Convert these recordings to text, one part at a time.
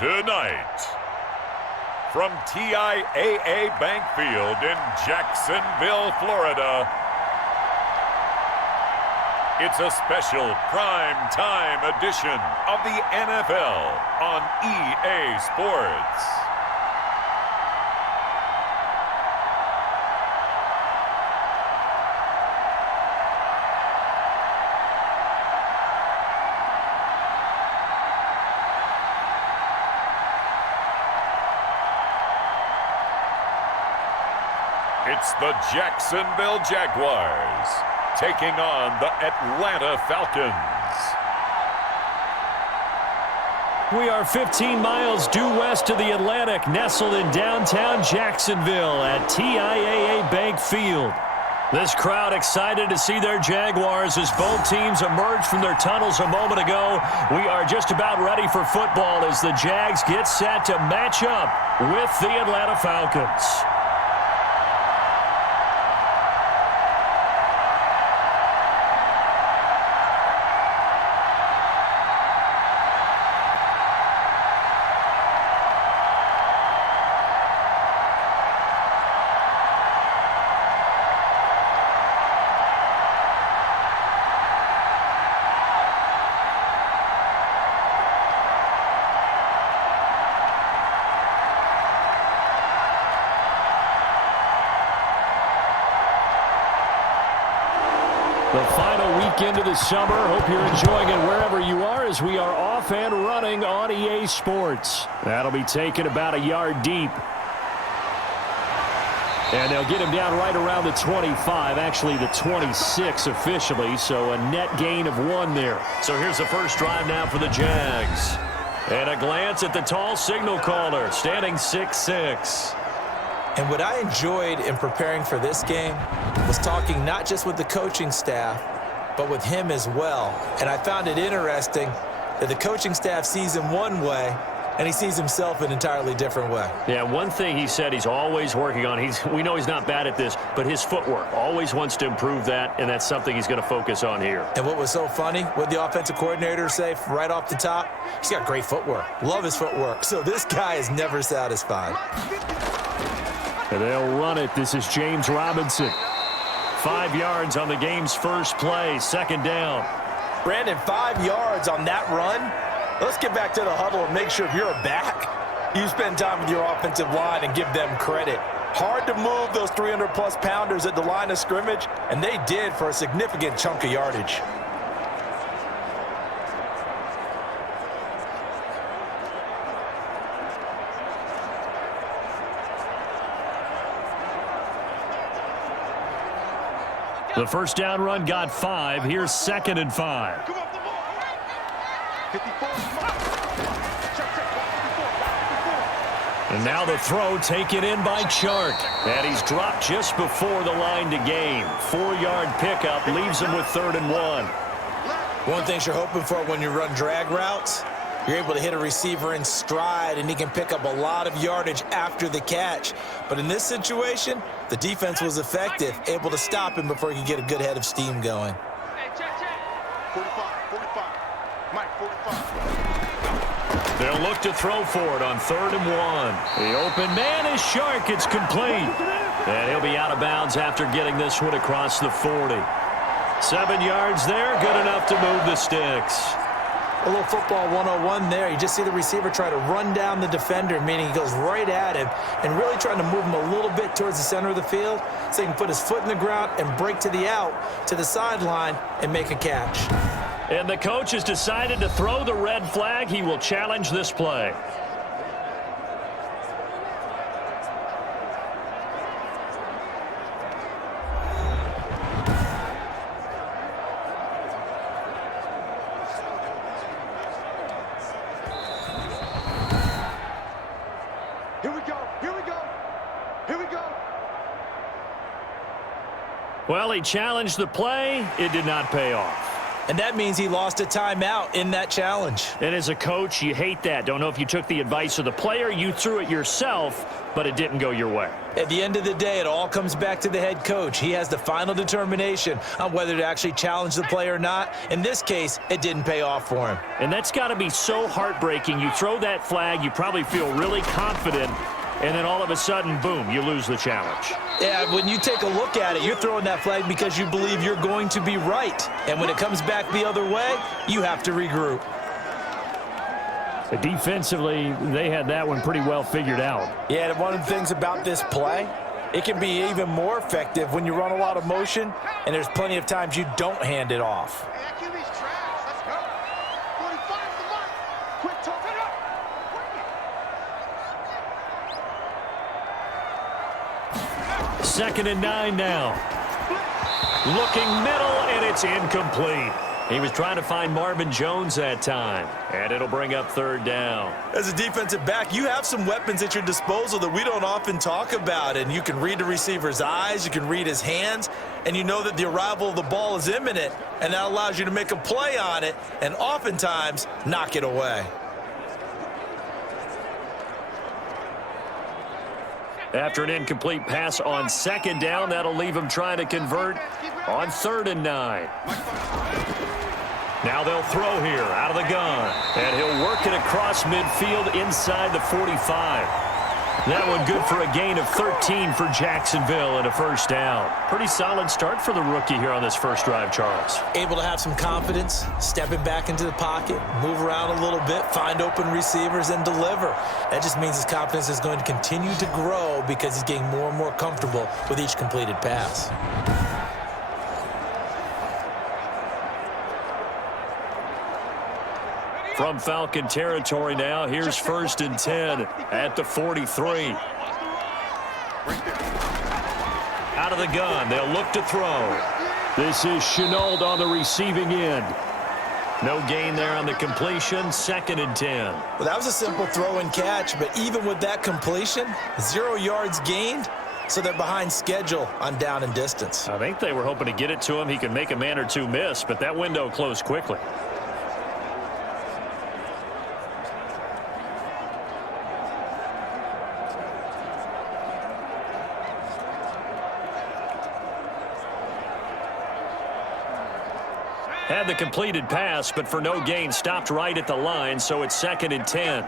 Tonight, from TIAA Bank Field in Jacksonville, Florida, it's a special prime time edition of the NFL on EA Sports. It's the Jacksonville Jaguars taking on the Atlanta Falcons. We are 15 miles due west of the Atlantic, nestled in downtown Jacksonville at TIAA Bank Field. This crowd excited to see their Jaguars as both teams emerged from their tunnels a moment ago. We are just about ready for football as the Jags get set to match up with the Atlanta Falcons. The final weekend of the summer. Hope you're enjoying it wherever you are as we are off and running on EA Sports. That'll be taken about a yard deep. And they'll get him down right around the 25, actually the 26 officially, so a net gain of 1 there. So here's the first drive now for the Jags. And a glance at the tall signal caller, standing 6'6". And what I enjoyed in preparing for this game was talking not just with the coaching staff, but with him as well. And I found it interesting that the coaching staff sees him one way, and he sees himself an entirely different way. Yeah, one thing he said he's always working on, we know he's not bad at this, but his footwork, always wants to improve that, and that's something he's going to focus on here. And what was so funny, what the offensive coordinator say right off the top, he's got great footwork. Love his footwork. So this guy is never satisfied. And they'll run it. This is James Robinson. 5 yards on the game's first play, second down. Brandon, 5 yards on that run. Let's get back to the huddle and make sure if you're a back, you spend time with your offensive line and give them credit. Hard to move those 300-plus pounders at the line of scrimmage, and they did for a significant chunk of yardage. The first down run got 5. Here's 2nd and 5. And now the throw taken in by Chark. And he's dropped just before the line to gain. 4-yard pickup leaves him with 3rd and 1. One thing you're hoping for when you run drag routes, you're able to hit a receiver in stride, and he can pick up a lot of yardage after the catch. But in this situation, the defense was effective, able to stop him before he could get a good head of steam going. Hey, check. 45. Mike, 45. They'll look to throw for it on 3rd and 1. The open man is Chark. It's complete. And he'll be out of bounds after getting this one across the 40. 7 yards there, good enough to move the sticks. A little football 101 there. You just see the receiver try to run down the defender, meaning he goes right at him and really trying to move him a little bit towards the center of the field so he can put his foot in the ground and break to the out, to the sideline, and make a catch. And the coach has decided to throw the red flag. He will challenge this play. Well, he challenged the play. It did not pay off. and that means he lost a timeout in that challenge. And as a coach, you hate that. Don't know if you took the advice of the player, you threw it yourself, but it didn't go your way. At the end of the day, it all comes back to the head coach. He has the final determination on whether to actually challenge the play or not. In this case, it didn't pay off for him. And that's got to be so heartbreaking. You throw that flag, you probably feel really confident, and then all of a sudden, boom, you lose the challenge. Yeah, when you take a look at it, you're throwing that flag because you believe you're going to be right. And when it comes back the other way, you have to regroup. Defensively, they had that one pretty well figured out. Yeah, and one of the things about this play, it can be even more effective when you run a lot of motion, and there's plenty of times you don't hand it off. Hey, that QB's trash. Let's go. 45 to the mark. Quick toss it up. Second and 9 now. Looking middle, and it's incomplete. He was trying to find Marvin Jones that time, and it'll bring up third down. As a defensive back, you have some weapons at your disposal that we don't often talk about, and you can read the receiver's eyes, you can read his hands, and you know that the arrival of the ball is imminent, and that allows you to make a play on it and oftentimes knock it away. After an incomplete pass on second down, that'll leave him trying to convert on third and 9. Now they'll throw here out of the gun, and he'll work it across midfield inside the 45. That one good for a gain of 13 for Jacksonville and a first down. Pretty solid start for the rookie here on this first drive, Charles. Able to have some confidence, stepping back into the pocket, move around a little bit, find open receivers, and deliver. That just means his confidence is going to continue to grow because he's getting more and more comfortable with each completed pass. From Falcon territory now, here's first and 10 at the 43. Out of the gun, they'll look to throw. This is Chenault on the receiving end. No gain there on the completion, second and 10. Well, that was a simple throw and catch, but even with that completion, 0 yards gained, so they're behind schedule on down and distance. I think they were hoping to get it to him. He could make a man or two miss, but that window closed quickly. Had the completed pass, but for no gain, stopped right at the line, so it's second and 10.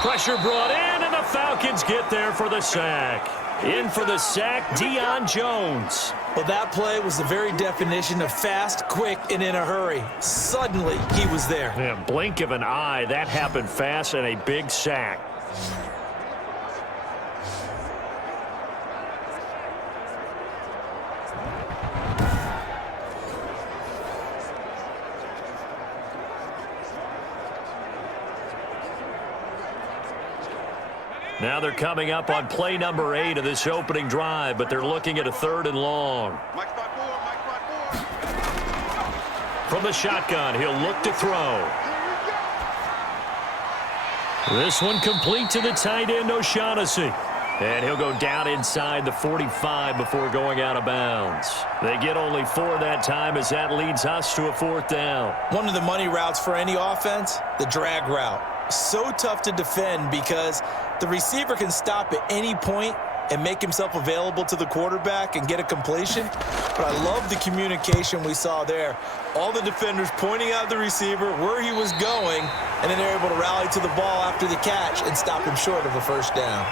Pressure brought in, and the Falcons get there for the sack. In for the sack, Deion Jones. Well, that play was the very definition of fast, quick, and in a hurry. Suddenly, he was there. Yeah, blink of an eye, that happened fast, and a big sack. Now they're coming up on play number 8 of this opening drive, but they're looking at a third and long. From the shotgun, he'll look to throw. This one complete to the tight end, O'Shaughnessy. And he'll go down inside the 45 before going out of bounds. They get only 4 that time as that leads us to a fourth down. One of the money routes for any offense, the drag route. So tough to defend because the receiver can stop at any point and make himself available to the quarterback and get a completion. But I love the communication we saw there. All the defenders pointing out the receiver, where he was going, and then they're able to rally to the ball after the catch and stop him short of a first down.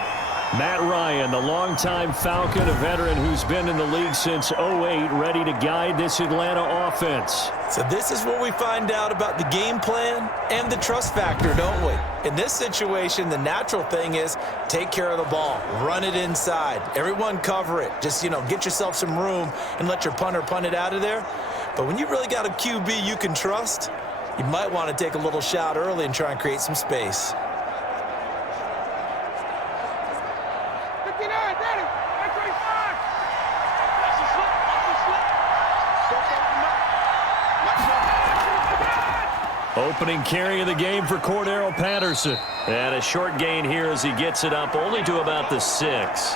Matt Ryan, the longtime Falcon, a veteran who's been in the league since '08, ready to guide this Atlanta offense. So this is where we find out about the game plan and the trust factor, don't we? In this situation, the natural thing is take care of the ball, run it inside. Everyone cover it. Just, get yourself some room and let your punter punt it out of there. But when you really got a QB you can trust, you might want to take a little shot early and try and create some space. Opening carry of the game for Cordero Patterson. And a short gain here as he gets it up only to about the 6.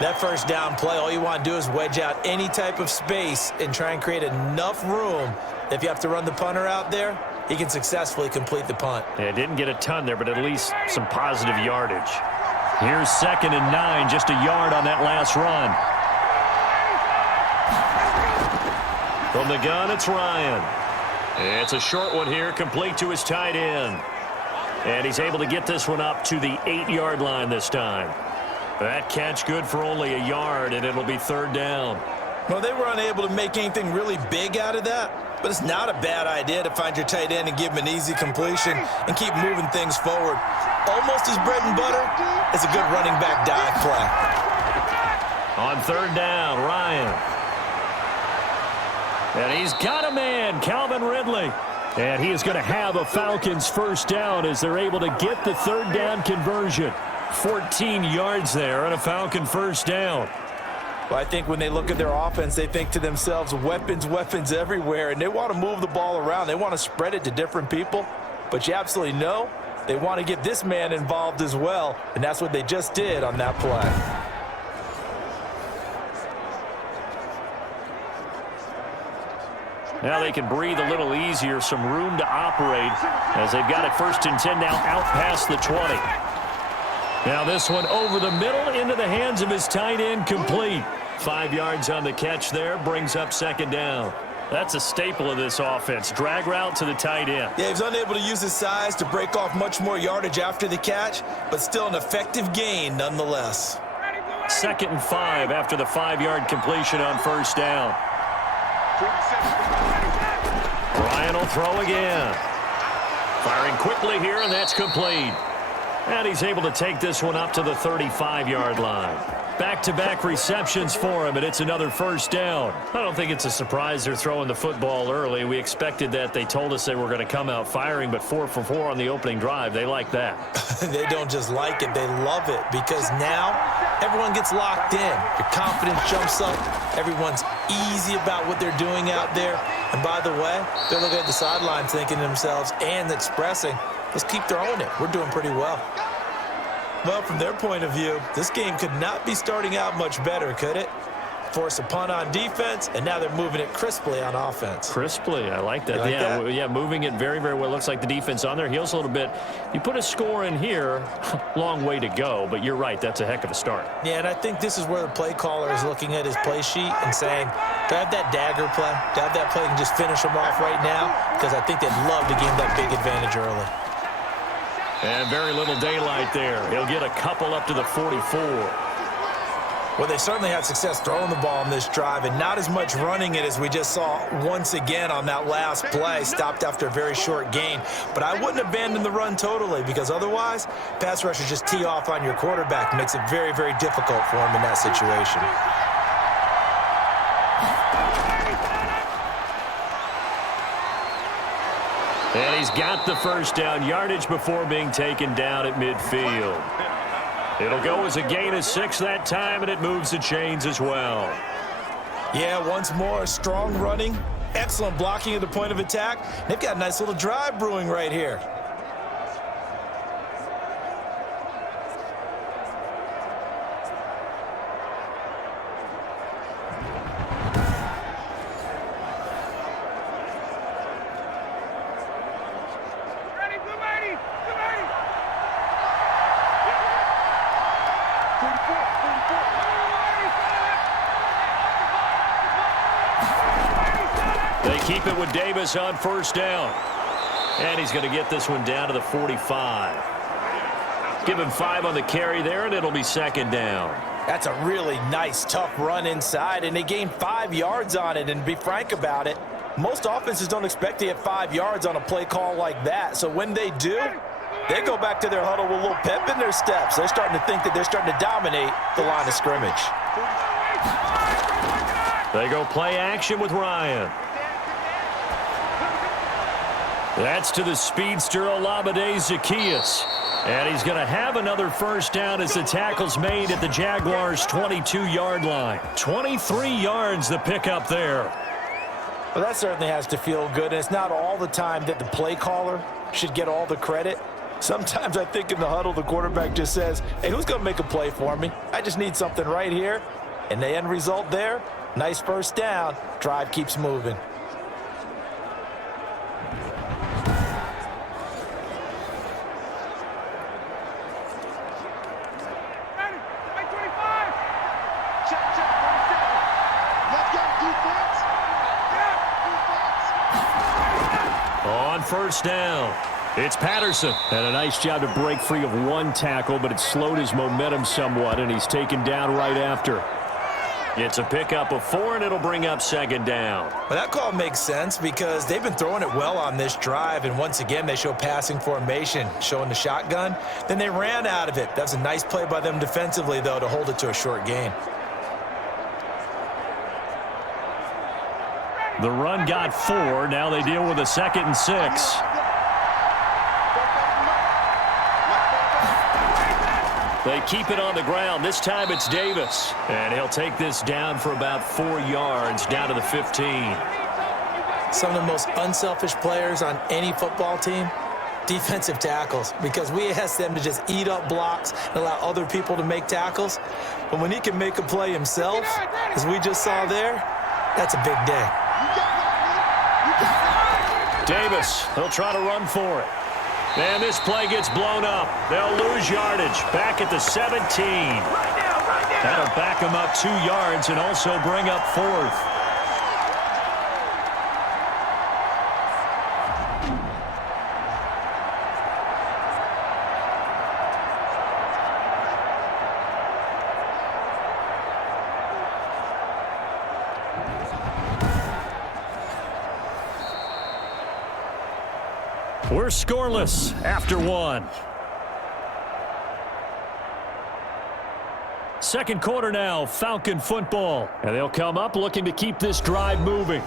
That first down play, all you want to do is wedge out any type of space and try and create enough room that if you have to run the punter out there, he can successfully complete the punt. Yeah, didn't get a ton there, but at least some positive yardage. Here's 2nd and 9, just a yard on that last run. From the gun, it's Ryan. It's a short one here, complete to his tight end. And he's able to get this one up to the 8-yard line this time. That catch good for only a yard, and it'll be 3rd down. Well, they were unable to make anything really big out of that, but it's not a bad idea to find your tight end and give him an easy completion and keep moving things forward. Almost his bread and butter. It's a good running back dive play. On 3rd down, Ryan. And he's got a man, Calvin Ridley. And he is going to have a Falcons first down as they're able to get the 3rd down conversion. 14 yards there and a Falcon first down. Well, I think when they look at their offense, they think to themselves, weapons, weapons everywhere, and they want to move the ball around. They want to spread it to different people, but you absolutely know they want to get this man involved as well, and that's what they just did on that play. Now they can breathe a little easier, some room to operate as they've got it 1st and 10 now out past the 20. Now this one over the middle into the hands of his tight end, complete. 5 yards on the catch there, brings up 2nd down. That's a staple of this offense. Drag route to the tight end. Yeah, he was unable to use his size to break off much more yardage after the catch, but still an effective gain nonetheless. 2nd and 5 after the 5-yard completion on 1st down. Ryan will throw again. Firing quickly here, and that's complete. And he's able to take this one up to the 35-yard line. Back-to-back receptions for him, and it's another 1st down. I don't think it's a surprise they're throwing the football early. We expected that. They told us they were going to come out firing, but 4 for 4 on the opening drive. They like that. They don't just like it, they love it, because now everyone gets locked in. Your confidence jumps up. Everyone's easy about what they're doing out there. And by the way, they're looking at the sideline thinking to themselves and expressing, let's keep throwing it. We're doing pretty well. Well, from their point of view, this game could not be starting out much better, could it? Force a punt on defense, and now they're moving it crisply on offense. Crisply, I like that. Yeah, moving it very, very well. Looks like the defense on their heels a little bit. You put a score in here, long way to go, but you're right, that's a heck of a start. Yeah, and I think this is where the play caller is looking at his play sheet and saying, do I have that dagger play? Do I have that play and just finish them off right now? Because I think they'd love to gain that big advantage early. And very little daylight there. He'll get a couple up to the 44. Well, they certainly had success throwing the ball on this drive, and not as much running it as we just saw once again on that last play. Stopped after a very short gain. But I wouldn't abandon the run totally, because otherwise, pass rushers just tee off on your quarterback. Makes it very, very difficult for him in that situation. And he's got the first down, yardage before being taken down at midfield. It'll go as a gain of 6 that time, and it moves the chains as well. Yeah, once more, strong running, excellent blocking at the point of attack. They've got a nice little drive brewing right here. They keep it with Davis on first down. And he's going to get this one down to the 45. Give him 5 on the carry there, and it'll be 2nd down. That's a really nice, tough run inside, and they gained 5 yards on it. And to be frank about it, most offenses don't expect to get 5 yards on a play call like that. So when they do, they go back to their huddle with a little pep in their steps. They're starting to think that they're starting to dominate the line of scrimmage. They go play action with Ryan. That's to the speedster Olabode Zaccheaus. And he's going to have another first down as the tackle's made at the Jaguars' 22-yard line. 23 yards the pickup there. Well, that certainly has to feel good. And it's not all the time that the play caller should get all the credit. Sometimes I think in the huddle, the quarterback just says, hey, who's going to make a play for me? I just need something right here. And the end result there, nice first down. Drive keeps moving. On first down, it's Patterson. And a nice job to break free of one tackle, but it slowed his momentum somewhat, and he's taken down right after. It's a pickup of 4, and it'll bring up second down. Well, that call makes sense because they've been throwing it well on this drive, and once again, they show passing formation, showing the shotgun. Then they ran out of it. That's a nice play by them defensively, though, to hold it to a short gain. The run got 4. Now they deal with a 2nd and 6. They keep it on the ground. This time it's Davis. And he'll take this down for about 4 yards, down to the 15. Some of the most unselfish players on any football team, defensive tackles, because we ask them to just eat up blocks and allow other people to make tackles. But when he can make a play himself, as we just saw there, that's a big day. Davis, he'll try to run for it. And this play gets blown up. They'll lose yardage back at the 17. That'll back them up 2 yards and also bring up 4th. We're scoreless after 1. Second quarter now, Falcon football. And they'll come up looking to keep this drive moving.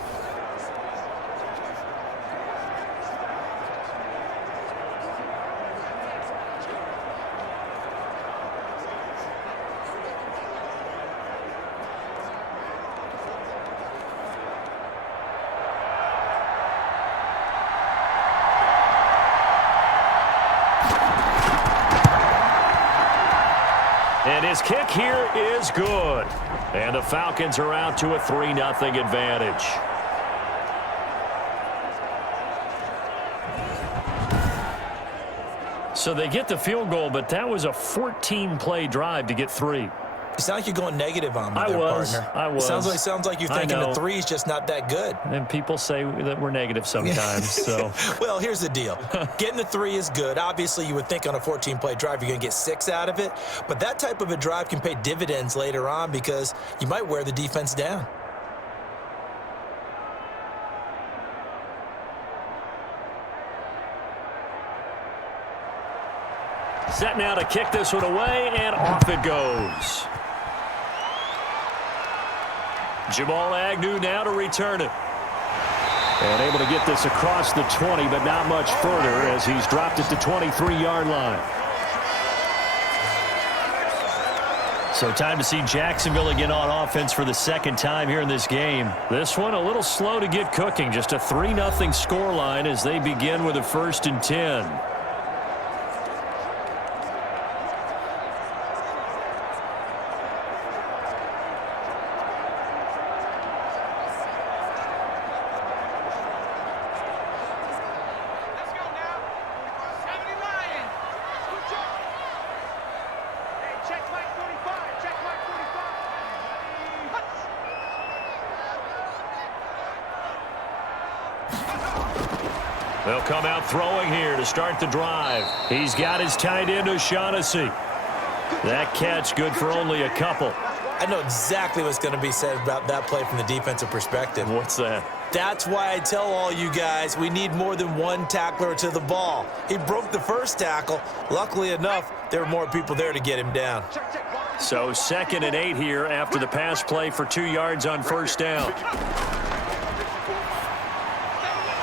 And his kick here is good. And the Falcons are out to a 3-0 advantage. So they get the field goal, but that was a 14-play drive to get 3. It sounds like you're going negative on me there, partner. I was. It sounds like you're thinking the 3's just not that good. And people say that we're negative sometimes. So. Well, here's the deal. Getting the 3 is good. Obviously, you would think on a 14-play drive you're going to get 6 out of it. But that type of a drive can pay dividends later on because you might wear the defense down. Set now to kick this one away, and off it goes. Jamal Agnew now to return it. And able to get this across the 20, but not much further as he's dropped it to 23-yard line. So time to see Jacksonville again on offense for the second time here in this game. This one a little slow to get cooking. Just a 3-0 scoreline as they begin with a 1st and 10. They'll come out throwing here to start the drive. He's got his tight end, O'Shaughnessy. That catch good for only a couple. I know exactly what's going to be said about that play from the defensive perspective. What's that? That's why I tell all you guys we need more than one tackler to the ball. He broke the first tackle. Luckily enough, there were more people there to get him down. So 2nd and 8 here after the pass play for 2 yards on first down.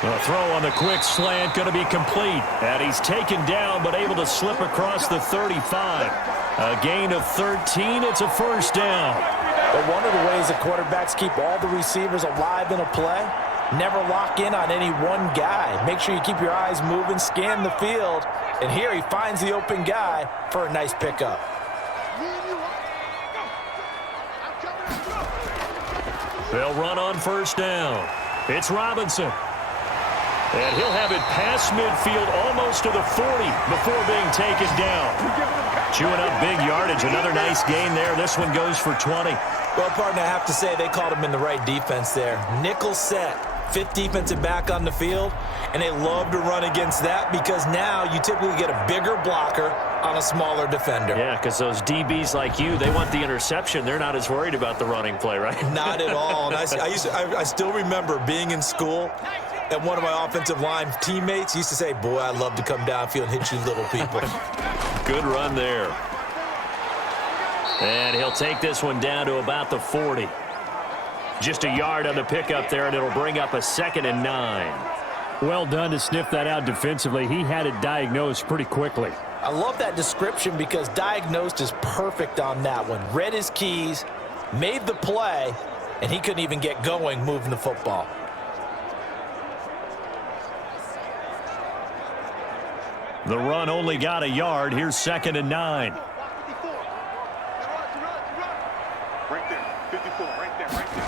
The throw on the quick slant going to be complete. And he's taken down but able to slip across the 35. A gain of 13. It's a 1st down. But one of the ways the quarterbacks keep all the receivers alive in a play, never lock in on any one guy. Make sure you keep your eyes moving, scan the field, And here he finds the open guy for a nice pickup. They'll run on first down. It's Robinson. And he'll have it past midfield almost to the 40 before being taken down. Chewing up big yardage. Another nice gain there. This one goes for 20. Well, partner, I have to say they called him in the right defense there. Nickel set. 5th defensive back on the field, and they love to run against that because now you typically get a bigger blocker on a smaller defender. Yeah, because those DBs like you, they want the interception. They're not as worried about the running play, right? Not at all. And I still remember being in school, and one of my offensive line teammates used to say, boy, I'd love to come downfield and hit you little people. Good run there. And he'll take this one down to about the 40. Just a yard on the pickup there, and it'll bring up a 2nd and 9. Well done to sniff that out defensively. He had it diagnosed pretty quickly. I love that description because diagnosed is perfect on that one. Read his keys, made the play, and he couldn't even get going moving the football. The run only got a yard. Here's 2nd and 9. Right there, 54, right there, right there.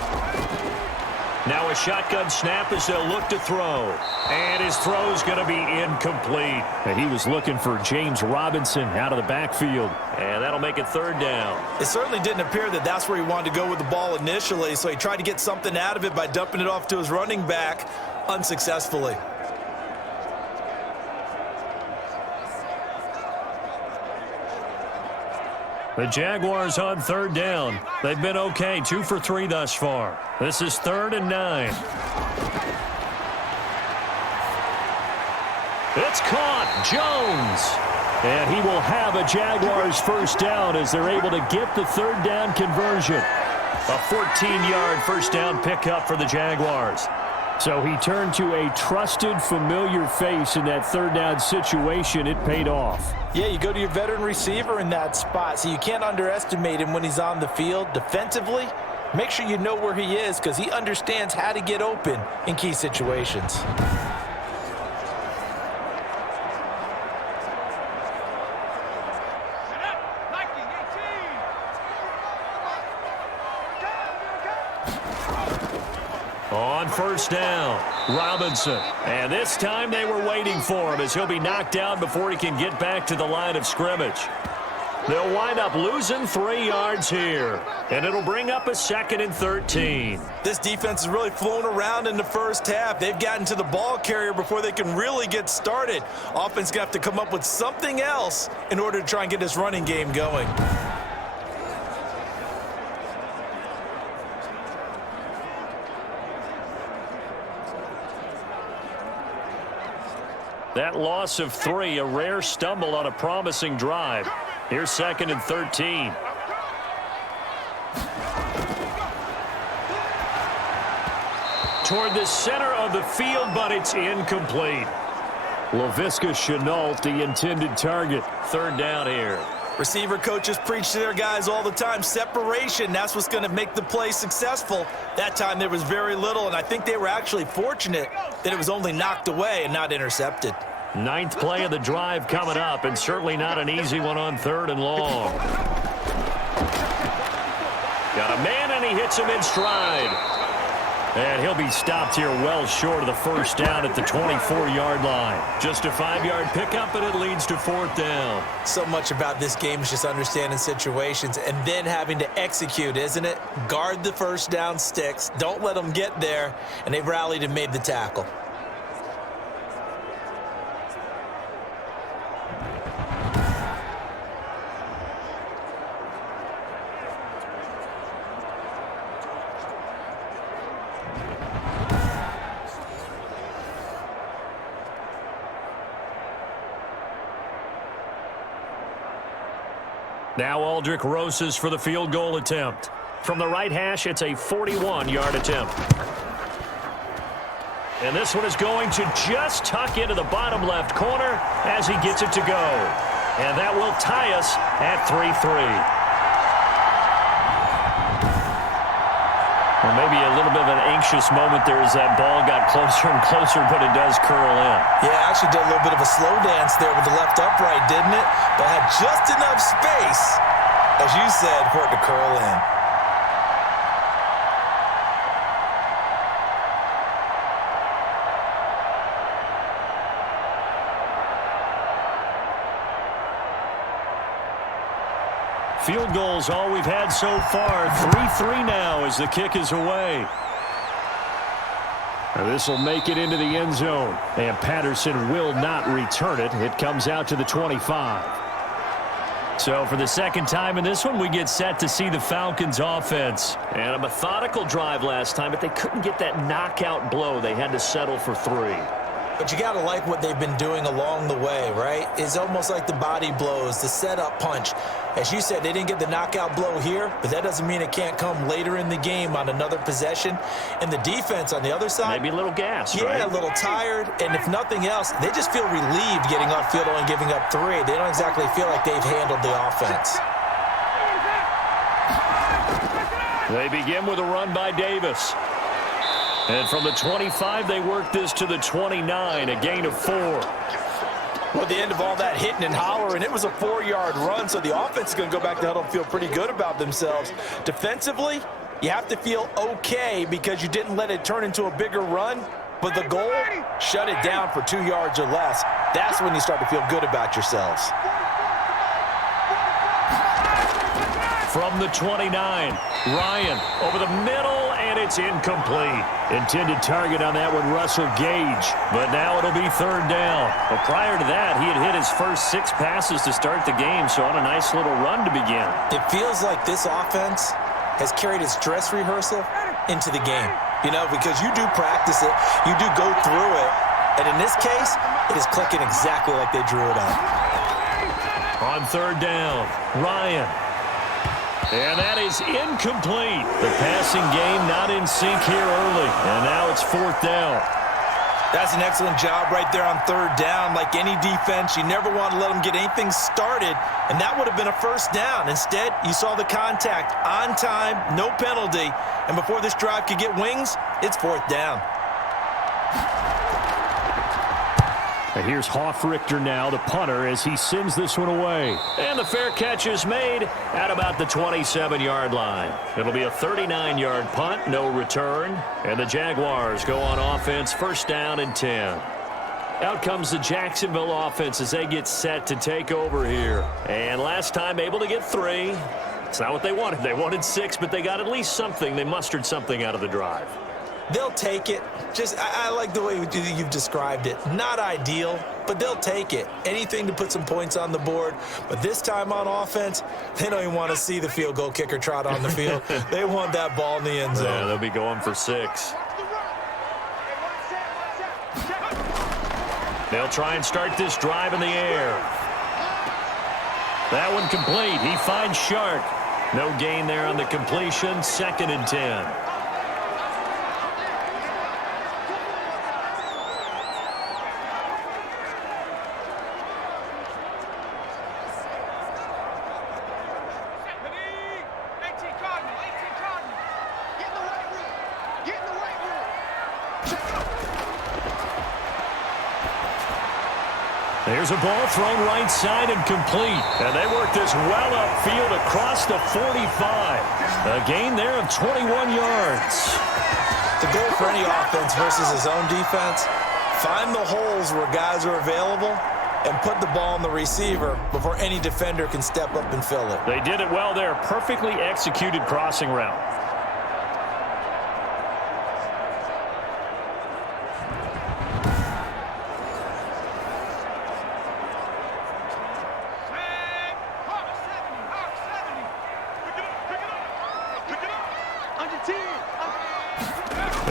Now a shotgun snap as they'll look to throw. And his throw's going to be incomplete. And he was looking for James Robinson out of the backfield. And that'll make it 3rd down. It certainly didn't appear that that's where he wanted to go with the ball initially, so he tried to get something out of it by dumping it off to his running back unsuccessfully. The Jaguars on 3rd down. They've been okay, 2 for 3 thus far. This is 3rd and 9. It's caught. Jones. And he will have a Jaguars first down as they're able to get the 3rd down conversion. A 14-yard first down pickup for the Jaguars. So he turned to a trusted, familiar face in that 3rd down situation. It paid off. Yeah, you go to your veteran receiver in that spot, so you can't underestimate him when he's on the field. Defensively, make sure you know where he is because he understands how to get open in key situations. On first down, Robinson. And this time they were waiting for him as he'll be knocked down before he can get back to the line of scrimmage. They'll wind up losing 3 yards here. And it'll bring up a 2nd and 13. This defense has really flown around in the first half. They've gotten to the ball carrier before they can really get started. Offense going to have to come up with something else in order to try and get this running game going. That loss of 3, a rare stumble on a promising drive. Here's 2nd and 13. Toward the center of the field, but it's incomplete. Laviska Shenault, the intended target. 3rd down here. Receiver coaches preach to their guys all the time. Separation, that's what's going to make the play successful. That time there was very little, and I think they were actually fortunate that it was only knocked away and not intercepted. 9th play of the drive coming up, and certainly not an easy one on 3rd and long. Got a man, and he hits him in stride. And he'll be stopped here well short of the first down at the 24-yard line. Just a 5-yard pickup, and it leads to 4th down. So much about this game is just understanding situations and then having to execute, isn't it? Guard the first down sticks. Don't let them get there, and they've rallied and made the tackle. Now Aldrich Rosas for the field goal attempt. From the right hash, it's a 41-yard attempt. And this one is going to just tuck into the bottom left corner as he gets it to go. And that will tie us at 3-3. Well, maybe a little bit of an anxious moment there as that ball got closer and closer, but it does curl in. Yeah, actually did a little bit of a slow dance there with the left upright, didn't it? But had just enough space, as you said, for it to curl in. Field goals all we've had so far. 3-3 now as the kick is away. This will make it into the end zone, and Patterson will not return it. It comes out to the 25. So for the second time in this one, we get set to see the Falcons offense. And a methodical drive last time, but they couldn't get that knockout blow. They had to settle for 3. But you got to like what they've been doing along the way, right? It's almost like the body blows, the setup punch. As you said, they didn't get the knockout blow here, but that doesn't mean it can't come later in the game on another possession. And the defense on the other side, maybe a little gas, right? Yeah, a little tired. And if nothing else, they just feel relieved getting off field only giving up 3. They don't exactly feel like they've handled the offense. They begin with a run by Davis. And from the 25, they work this to the 29, a gain of 4. Well, at the end of all that hitting and hollering, it was a 4-yard run, so the offense is going to go back to huddle and feel pretty good about themselves. Defensively, you have to feel okay because you didn't let it turn into a bigger run, but the goal, shut it down for 2 yards or less. That's when you start to feel good about yourselves. From the 29, Ryan over the middle, and it's incomplete. Intended target on that one, Russell Gage. But now it'll be 3rd down. Well, prior to that, he had hit his first 6 passes to start the game, so on a nice little run to begin. It feels like this offense has carried its dress rehearsal into the game. You know, because you do practice it, you do go through it, and in this case, it is clicking exactly like they drew it up. On 3rd down, Ryan. And that is incomplete. The passing game not in sync here early. And now it's 4th down. That's an excellent job right there on 3rd down. Like any defense, you never want to let them get anything started. And that would have been a 1st down. Instead, you saw the contact on time, no penalty. And before this drive could get wings, it's 4th down. And here's Hoffrichter now, the punter, as he sends this one away. And the fair catch is made at about the 27-yard line. It'll be a 39-yard punt, no return. And the Jaguars go on offense, 1st down and 10. Out comes the Jacksonville offense as they get set to take over here. And last time able to get 3. It's not what they wanted. They wanted 6, but they got at least something. They mustered something out of the drive. They'll take it. I like the way you've described it. Not ideal, but they'll take it. Anything to put some points on the board. But this time on offense, they don't even want to see the field goal kicker trot on the field. They want that ball in the end zone. Yeah, they'll be going for 6. They'll try and start this drive in the air. That one complete. He finds Shark. No gain there on the completion. 2nd and 10. There's a ball thrown right side and complete. And they work this well upfield across the 45. A gain there of 21 yards. The goal for any offense versus his own defense, find the holes where guys are available and put the ball on the receiver before any defender can step up and fill it. They did it well there. Perfectly executed crossing route.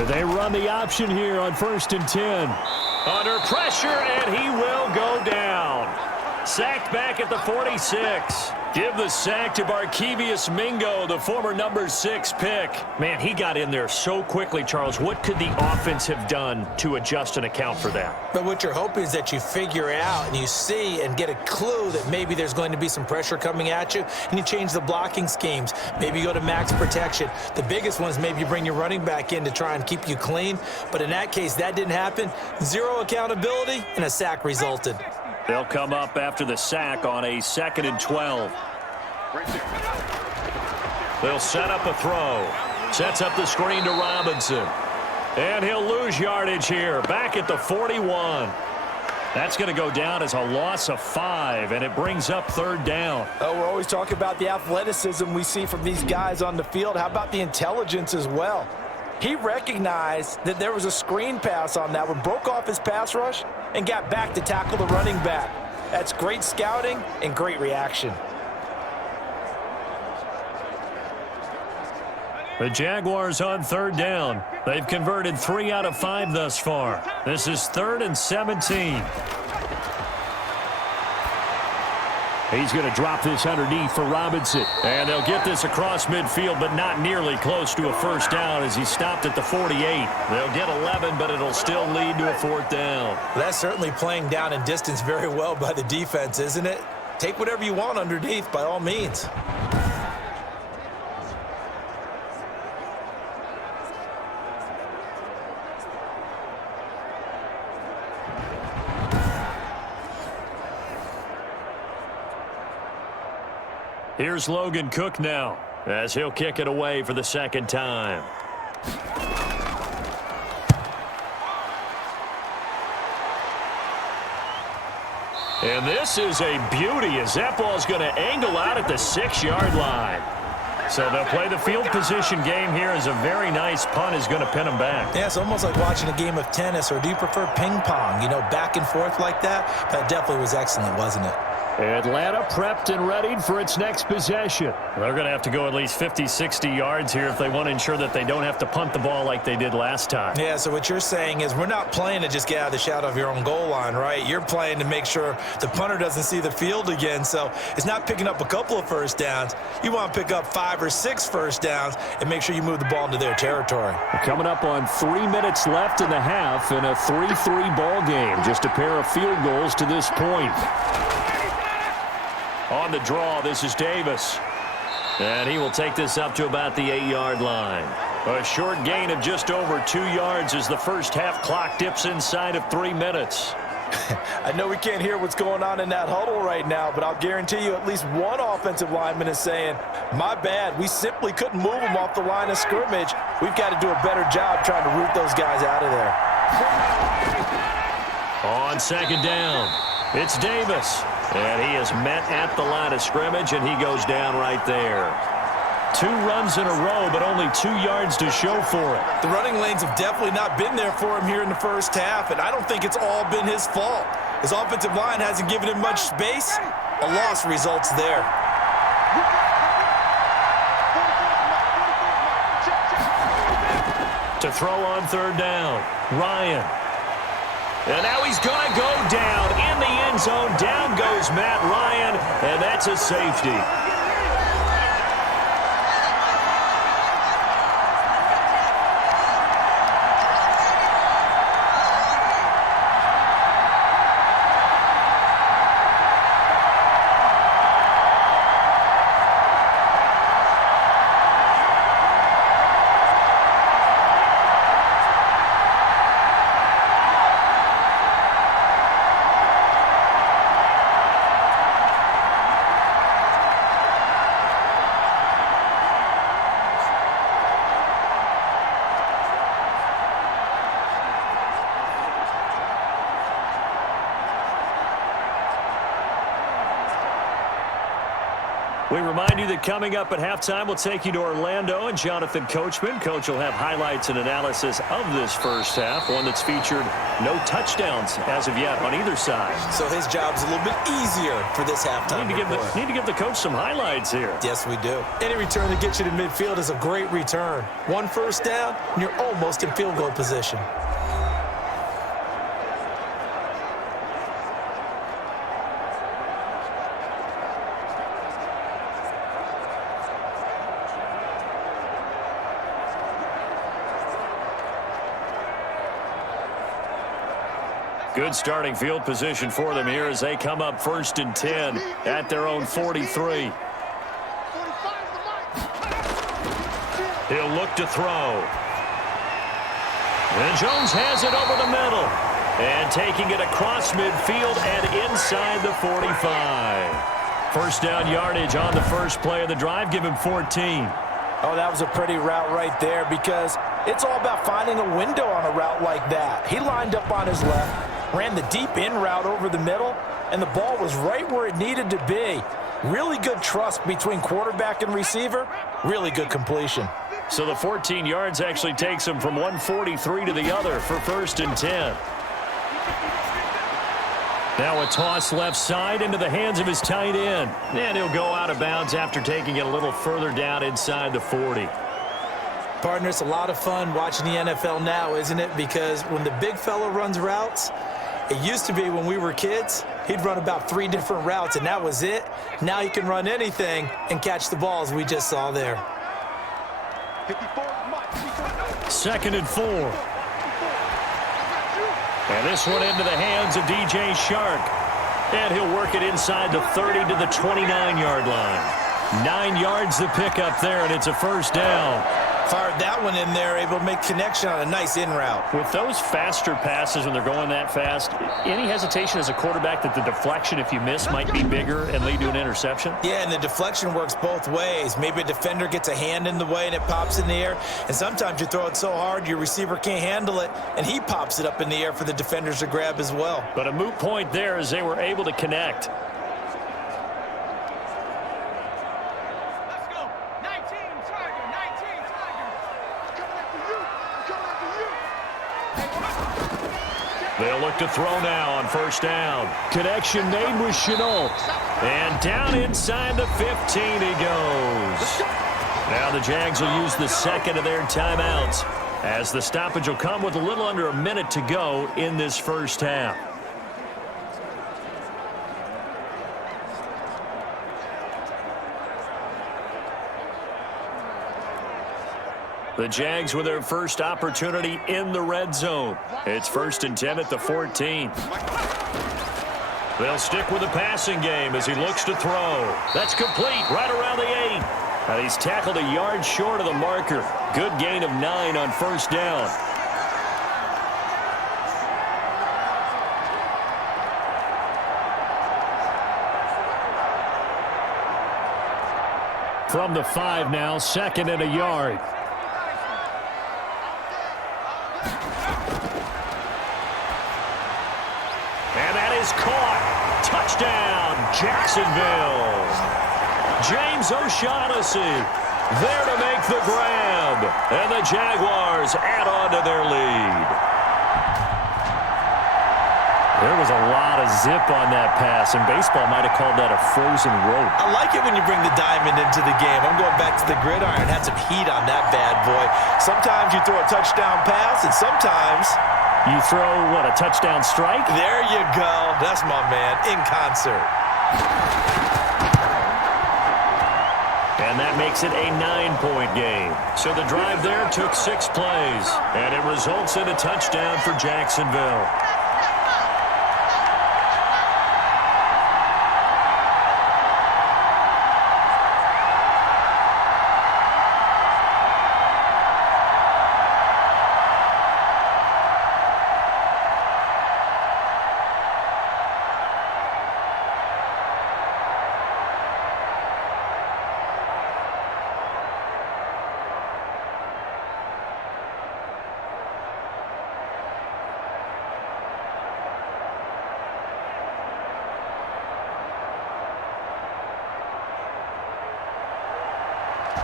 They run the option here on 1st and 10. Under pressure, and he will go down. Sacked back at the 46. Give the sack to Barkevious Mingo, the former number 6 pick. Man, he got in there so quickly, Charles. What could the offense have done to adjust and account for that? But what you're hoping is that you figure it out and you see and get a clue that maybe there's going to be some pressure coming at you, and you change the blocking schemes. Maybe you go to max protection. The biggest one is maybe you bring your running back in to try and keep you clean. But in that case, that didn't happen. Zero accountability, and a sack resulted. They'll come up after the sack on a 2nd and 12. They'll set up a throw. Sets up the screen to Robinson. And he'll lose yardage here. Back at the 41. That's going to go down as a loss of 5, and it brings up 3rd down. Oh, we're always talking about the athleticism we see from these guys on the field. How about the intelligence as well? He recognized that there was a screen pass on that one, broke off his pass rush, and got back to tackle the running back. That's great scouting and great reaction. The Jaguars on 3rd down. They've converted 3 out of 5 thus far. This is 3rd and 17. He's going to drop this underneath for Robinson. And they'll get this across midfield, but not nearly close to a 1st down as he stopped at the 48. They'll get 11, but it'll still lead to a 4th down. That's certainly playing down in distance very well by the defense, isn't it? Take whatever you want underneath, by all means. Here's Logan Cook now as he'll kick it away for the 2nd time. And this is a beauty as that ball's going to angle out at the 6-yard line. So they'll play the field position game here as a very nice punt is going to pin them back. Yeah, it's almost like watching a game of tennis, or do you prefer ping pong? You know, back and forth like that? That definitely was excellent, wasn't it? Atlanta prepped and readied for its next possession. They're going to have to go at least 50, 60 yards here if they want to ensure that they don't have to punt the ball like they did last time. Yeah, so what you're saying is we're not playing to just get out of the shadow of your own goal line, right? You're playing to make sure the punter doesn't see the field again. So it's not picking up a couple of 1st downs. You want to pick up 5 or 6 1st downs and make sure you move the ball into their territory. Coming up on 3 minutes left in the half in a 3-3 ball game. Just a pair of field goals to this point. On the draw, this is Davis. And he will take this up to about the 8-yard line. A short gain of just over 2 yards as the first half clock dips inside of 3 minutes. I know we can't hear what's going on in that huddle right now, but I'll guarantee you at least one offensive lineman is saying, my bad, we simply couldn't move them off the line of scrimmage. We've got to do a better job trying to root those guys out of there. On 2nd down, it's Davis. And he is met at the line of scrimmage, and he goes down right there. 2 runs in a row, but only 2 yards to show for it. The running lanes have definitely not been there for him here in the first half, and I don't think it's all been his fault. His offensive line hasn't given him much space. A loss results there. To throw on 3rd down, Ryan. And now he's going to go down in the end zone. Down goes Matt Ryan, and that's a safety. We remind you that coming up at halftime, we'll take you to Orlando and Jonathan Coachman. Coach will have highlights and analysis of this first half, one that's featured no touchdowns as of yet on either side. So his job's a little bit easier for this halftime. Need to give the coach some highlights here. Yes, we do. Any return that gets you to midfield is a great return. 1 1st down, and you're almost in field goal position. Good starting field position for them here as they come up 1st and 10 at their own 43. He'll look to throw. And Jones has it over the middle. And taking it across midfield and inside the 45. First down yardage on the first play of the drive. Give him 14. Oh, that was a pretty route right there because it's all about finding a window on a route like that. He lined up on his left, ran the deep in route over the middle, and the ball was right where it needed to be. Really good trust between quarterback and receiver. Really good completion. So the 14 yards actually takes him from 143 to the other for 1st and 10. Now a toss left side into the hands of his tight end. And he'll go out of bounds after taking it a little further down inside the 40. Partner, it's a lot of fun watching the NFL now, isn't it? Because when the big fella runs routes, it used to be when we were kids, he'd run about 3 different routes, and that was it. Now he can run anything and catch the balls we just saw there. 2nd and 4. And this one into the hands of DJ Shark. And he'll work it inside the 30 to the 29-yard line. 9 yards to pick up there, and it's a first down. Fired that one in there, able to make connection on a nice in route. With those faster passes when they're going that fast, any hesitation as a quarterback that the deflection, if you miss, might be bigger and lead to an interception? Yeah, and the deflection works both ways. Maybe a defender gets a hand in the way and it pops in the air, and sometimes you throw it so hard your receiver can't handle it, and he pops it up in the air for the defenders to grab as well. But a moot point there as they were able to connect. They'll look to throw now on first down. Connection made with Chenault. And down inside the 15 he goes. Now the Jags will use the second of their timeouts as the stoppage will come with a little under a minute to go in this first half. The Jags with their first opportunity in the red zone. It's 1st and 10 at the 14. They'll stick with the passing game as he looks to throw. That's complete right around the 8. And he's tackled a yard short of the marker. Good gain of 9 on first down. From the 5 now, 2nd and a yard. Caught. Touchdown, Jacksonville. James O'Shaughnessy there to make the grab. And the Jaguars add on to their lead. There was a lot of zip on that pass, and baseball might have called that a frozen rope. I like it when you bring the diamond into the game. I'm going back to the gridiron. Had some heat on that bad boy. Sometimes you throw a touchdown pass, and sometimes you throw, what, a touchdown strike? There you go. That's my man, in concert. And that makes it a 9-point game. So the drive there took 6 plays, and it results in a touchdown for Jacksonville.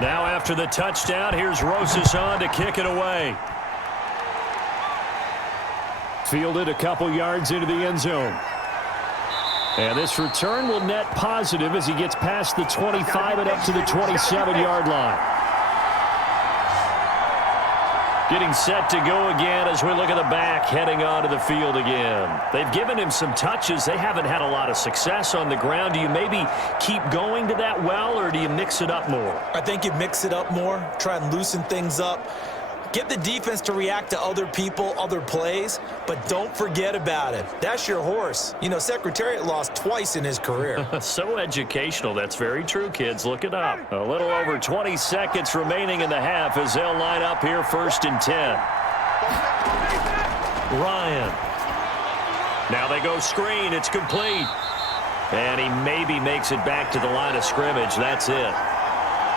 Now after the touchdown, here's Rosas on to kick it away. Fielded a couple yards into the end zone. And this return will net positive as he gets past the 25 and up to the 27-yard line. Getting set to go again as we look at the back heading onto the field again. They've given him some touches. They haven't had a lot of success on the ground. Do you maybe keep going to that well, or do you mix it up more? I think you mix it up more, try and loosen things up. Get the defense to react to other people, other plays, but don't forget about it. That's your horse. You know, Secretariat lost twice in his career. So educational. That's very true, kids. Look it up. A little over 20 seconds remaining in the half as they'll line up here 1st and 10. Ryan. Now they go screen. It's complete. And he maybe makes it back to the line of scrimmage. That's it.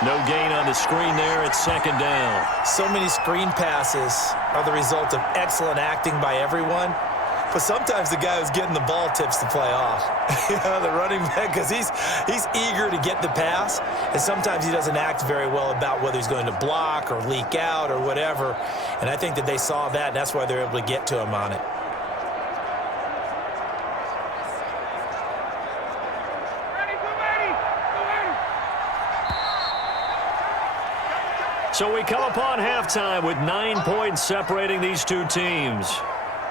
No gain on the screen there. It's 2nd down. So many screen passes are the result of excellent acting by everyone. But sometimes the guy who's getting the ball tips the play off. You know, the running back, because he's eager to get the pass. And sometimes he doesn't act very well about whether he's going to block or leak out or whatever. And I think that they saw that, and that's why they're able to get to him on it. So we come upon halftime with 9 points separating these two teams.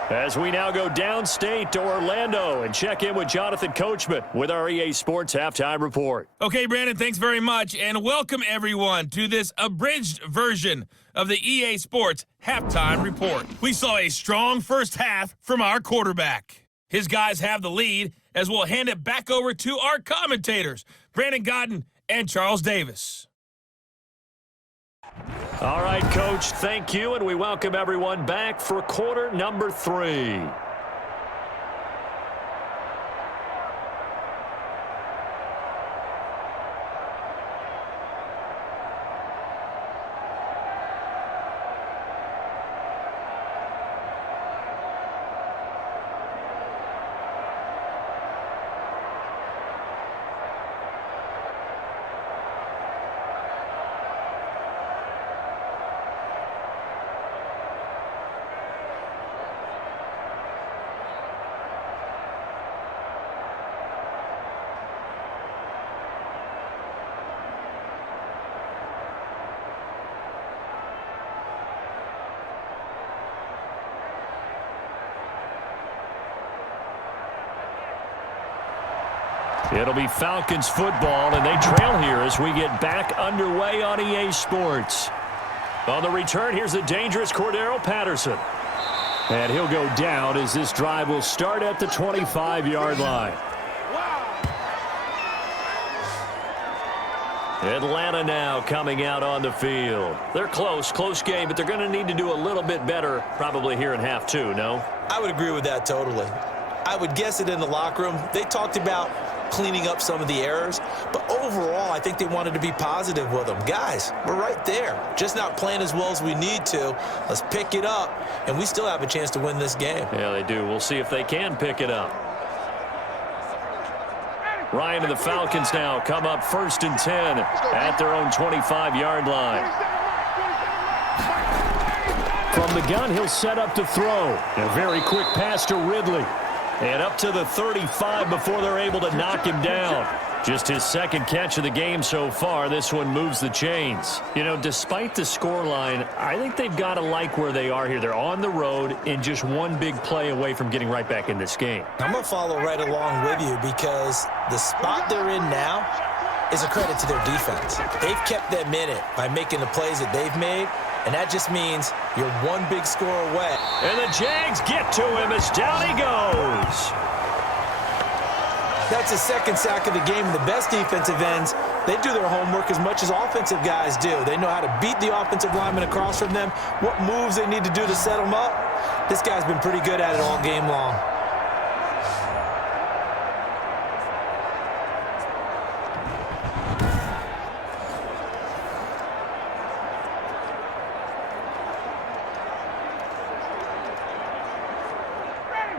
As we now go downstate to Orlando and check in with Jonathan Coachman with our EA Sports Halftime Report. Okay, Brandon, thanks very much, and welcome everyone to this abridged version of the EA Sports Halftime Report. We saw a strong first half from our quarterback. His guys have the lead as we'll hand it back over to our commentators, Brandon Godden and Charles Davis. All right, Coach, thank you, and we welcome everyone back for quarter number 3. It'll be Falcons football, and they trail here as we get back underway on EA Sports. On the return, here's the dangerous Cordero Patterson. And he'll go down as this drive will start at the 25-yard line. Atlanta now coming out on the field. They're close game, but they're going to need to do a little bit better probably here in half 2, no? I would agree with that totally. I would guess it in the locker room. They talked about cleaning up some of the errors, but overall, I think they wanted to be positive with them. Guys, we're right there. Just not playing as well as we need to. Let's pick it up, and we still have a chance to win this game. Yeah, they do. We'll see if they can pick it up. Ryan and the Falcons now come up 1st and 10 at their own 25-yard line. From the gun, he'll set up to throw. A very quick pass to Ridley. And up to the 35 before they're able to knock him down. Just his 2nd catch of the game so far. This one moves the chains. You know, despite the scoreline, I think they've got to like where they are here. They're on the road and just one big play away from getting right back in this game. I'm going to follow right along with you because the spot they're in now is a credit to their defense. They've kept them in it by making the plays that they've made. And that just means you're one big score away. And the Jags get to him as down he goes. That's his 2nd sack of the game. And the best defensive ends, they do their homework as much as offensive guys do. They know how to beat the offensive lineman across from them, what moves they need to do to set them up. This guy's been pretty good at it all game long.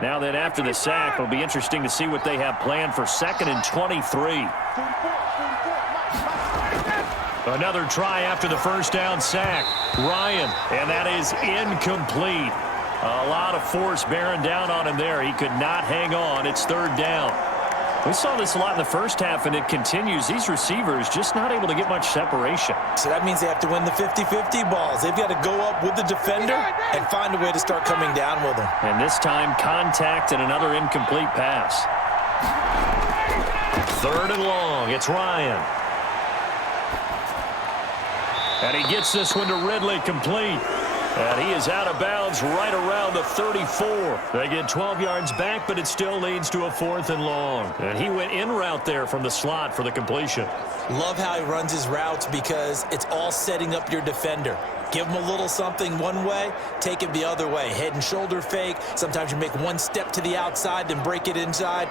Now then, after the sack, it'll be interesting to see what they have planned for 2nd and 23. Another try after the first down sack. Ryan, and that is incomplete. A lot of force bearing down on him there. He could not hang on. It's 3rd down. We saw this a lot in the first half, and it continues. These receivers just not able to get much separation. So that means they have to win the 50-50 balls. They've got to go up with the defender and find a way to start coming down with them. And this time, contact and another incomplete pass. 3rd and long. It's Ryan. And he gets this one to Ridley complete. And he is out of bounds right around the 34. They get 12 yards back, but it still leads to a 4th and long. And he went in route there from the slot for the completion. Love how he runs his routes because it's all setting up your defender. Give him a little something one way, take it the other way. Head and shoulder fake. Sometimes you make one step to the outside, then break it inside.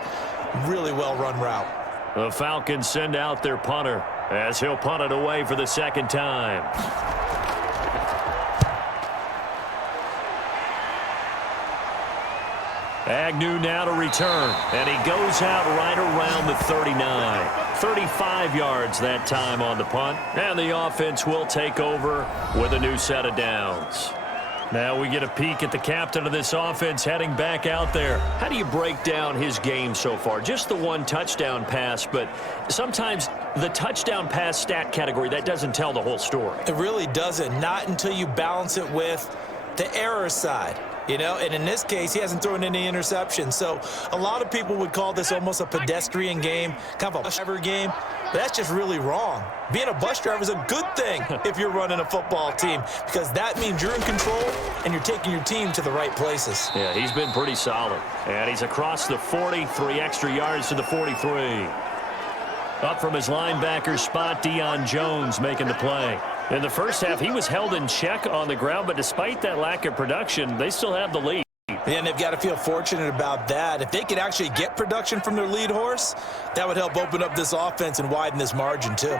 Really well-run route. The Falcons send out their punter as he'll punt it away for the 2nd time. Agnew now to return, and he goes out right around the 39. 35 yards that time on the punt, and the offense will take over with a new set of downs. Now we get a peek at the captain of this offense heading back out there. How do you break down his game so far? Just the 1 touchdown pass, but sometimes the touchdown pass stat category, that doesn't tell the whole story. It really doesn't, not until you balance it with the error side. You know, and in this case, he hasn't thrown any interceptions. So a lot of people would call this almost a pedestrian game, kind of a bus driver game. But that's just really wrong. Being a bus driver is a good thing if you're running a football team because that means you're in control and you're taking your team to the right places. Yeah, he's been pretty solid. And he's across the 40, 3 extra yards to the 43. Up from his linebacker spot, Deion Jones making the play. In the first half, he was held in check on the ground, but despite that lack of production, they still have the lead. And they've got to feel fortunate about that. If they could actually get production from their lead horse, that would help open up this offense and widen this margin too.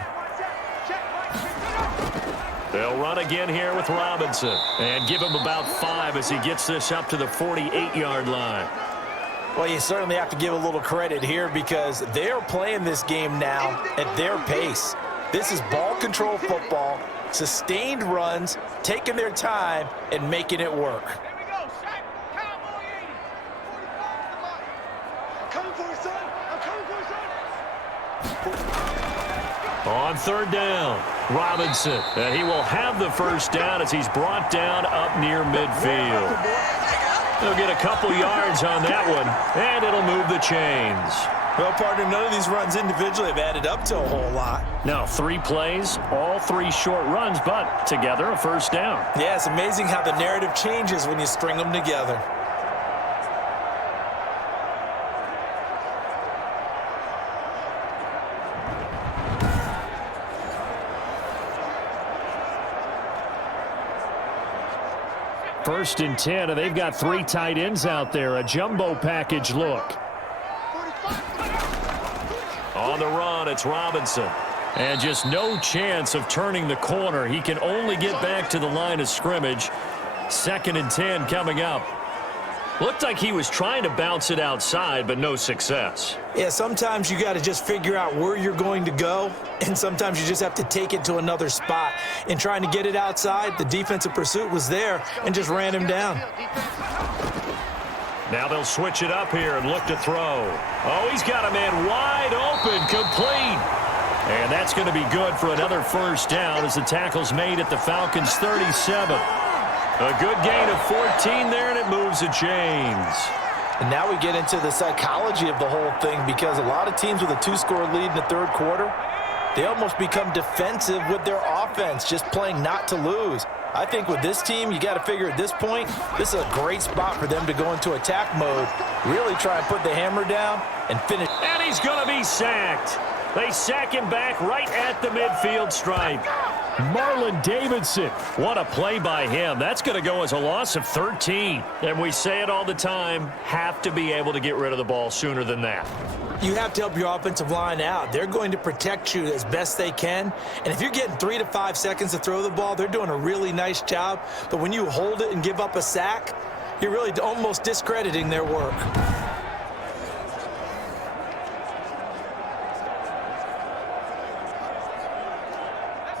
They'll run again here with Robinson and give him about 5 as he gets this up to the 48-yard line. Well, you certainly have to give a little credit here because they're playing this game now at their pace. This is ball control football, sustained runs, taking their time, and making it work. On 3rd down, Robinson, and he will have the 1st down as he's brought down up near midfield. He'll get a couple yards on that one, and it'll move the chains. Well, partner, none of these runs individually have added up to a whole lot. Now, 3 plays, all 3 short runs, but together a 1st down. Yeah, it's amazing how the narrative changes when you string them together. First and 10, and they've got 3 tight ends out there. A jumbo package look. On the run, it's Robinson. And just no chance of turning the corner. He can only get back to the line of scrimmage. 2nd and 10 coming up. Looked like he was trying to bounce it outside, but no success. Yeah, sometimes you got to just figure out where you're going to go, and sometimes you just have to take it to another spot. In trying to get it outside, the defensive pursuit was there and just ran him down. Now they'll switch it up here and look to throw. Oh, he's got a man wide open, complete. And that's going to be good for another 1st down as the tackle's made at the Falcons' 37. A good gain of 14 there, and it moves the chains. And now we get into the psychology of the whole thing because a lot of teams with a 2-score lead in the 3rd quarter, they almost become defensive with their offense, just playing not to lose. I think with this team, you got to figure at this point, this is a great spot for them to go into attack mode, really try and put the hammer down and finish. And he's going to be sacked. They sack him back right at the midfield stripe. Marlon Davidson, what a play by him. That's going to go as a loss of 13. And we say it all the time, have to be able to get rid of the ball sooner than that. You have to help your offensive line out. They're going to protect you as best they can. And if you're getting 3 to 5 seconds to throw the ball, they're doing a really nice job. But when you hold it and give up a sack, you're really almost discrediting their work.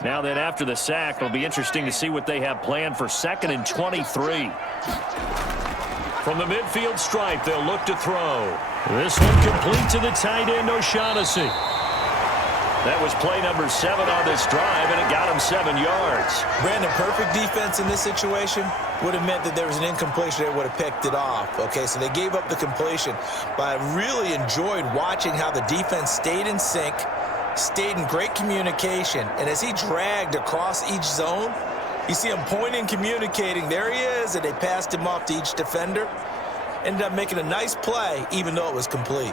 Now then, after the sack, it'll be interesting to see what they have planned for 2nd and 23. From the midfield stripe, they'll look to throw. This one complete to the tight end, O'Shaughnessy. That was play number 7 on this drive, and it got him 7 yards. Brandon, perfect defense in this situation would have meant that there was an incompletion. They would have picked it off. Okay, so they gave up the completion. But I really enjoyed watching how the defense stayed in sync, stayed in great communication, and as he dragged across each zone, You see him pointing, communicating. There he is, and they passed him off to each defender. Ended up making a nice play, even though it was complete.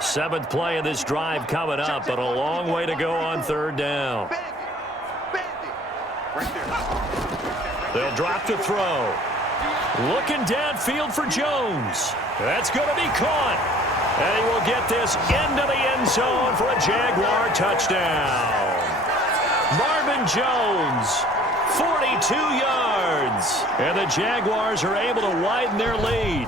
Seventh play of this drive coming up, but a long way to go on third down. They'll drop to throw. Looking downfield for Jones. That's going to be caught. And he will get this into the end zone for a Jaguar touchdown. Marvin Jones, 42 yards. And the Jaguars are able to widen their lead.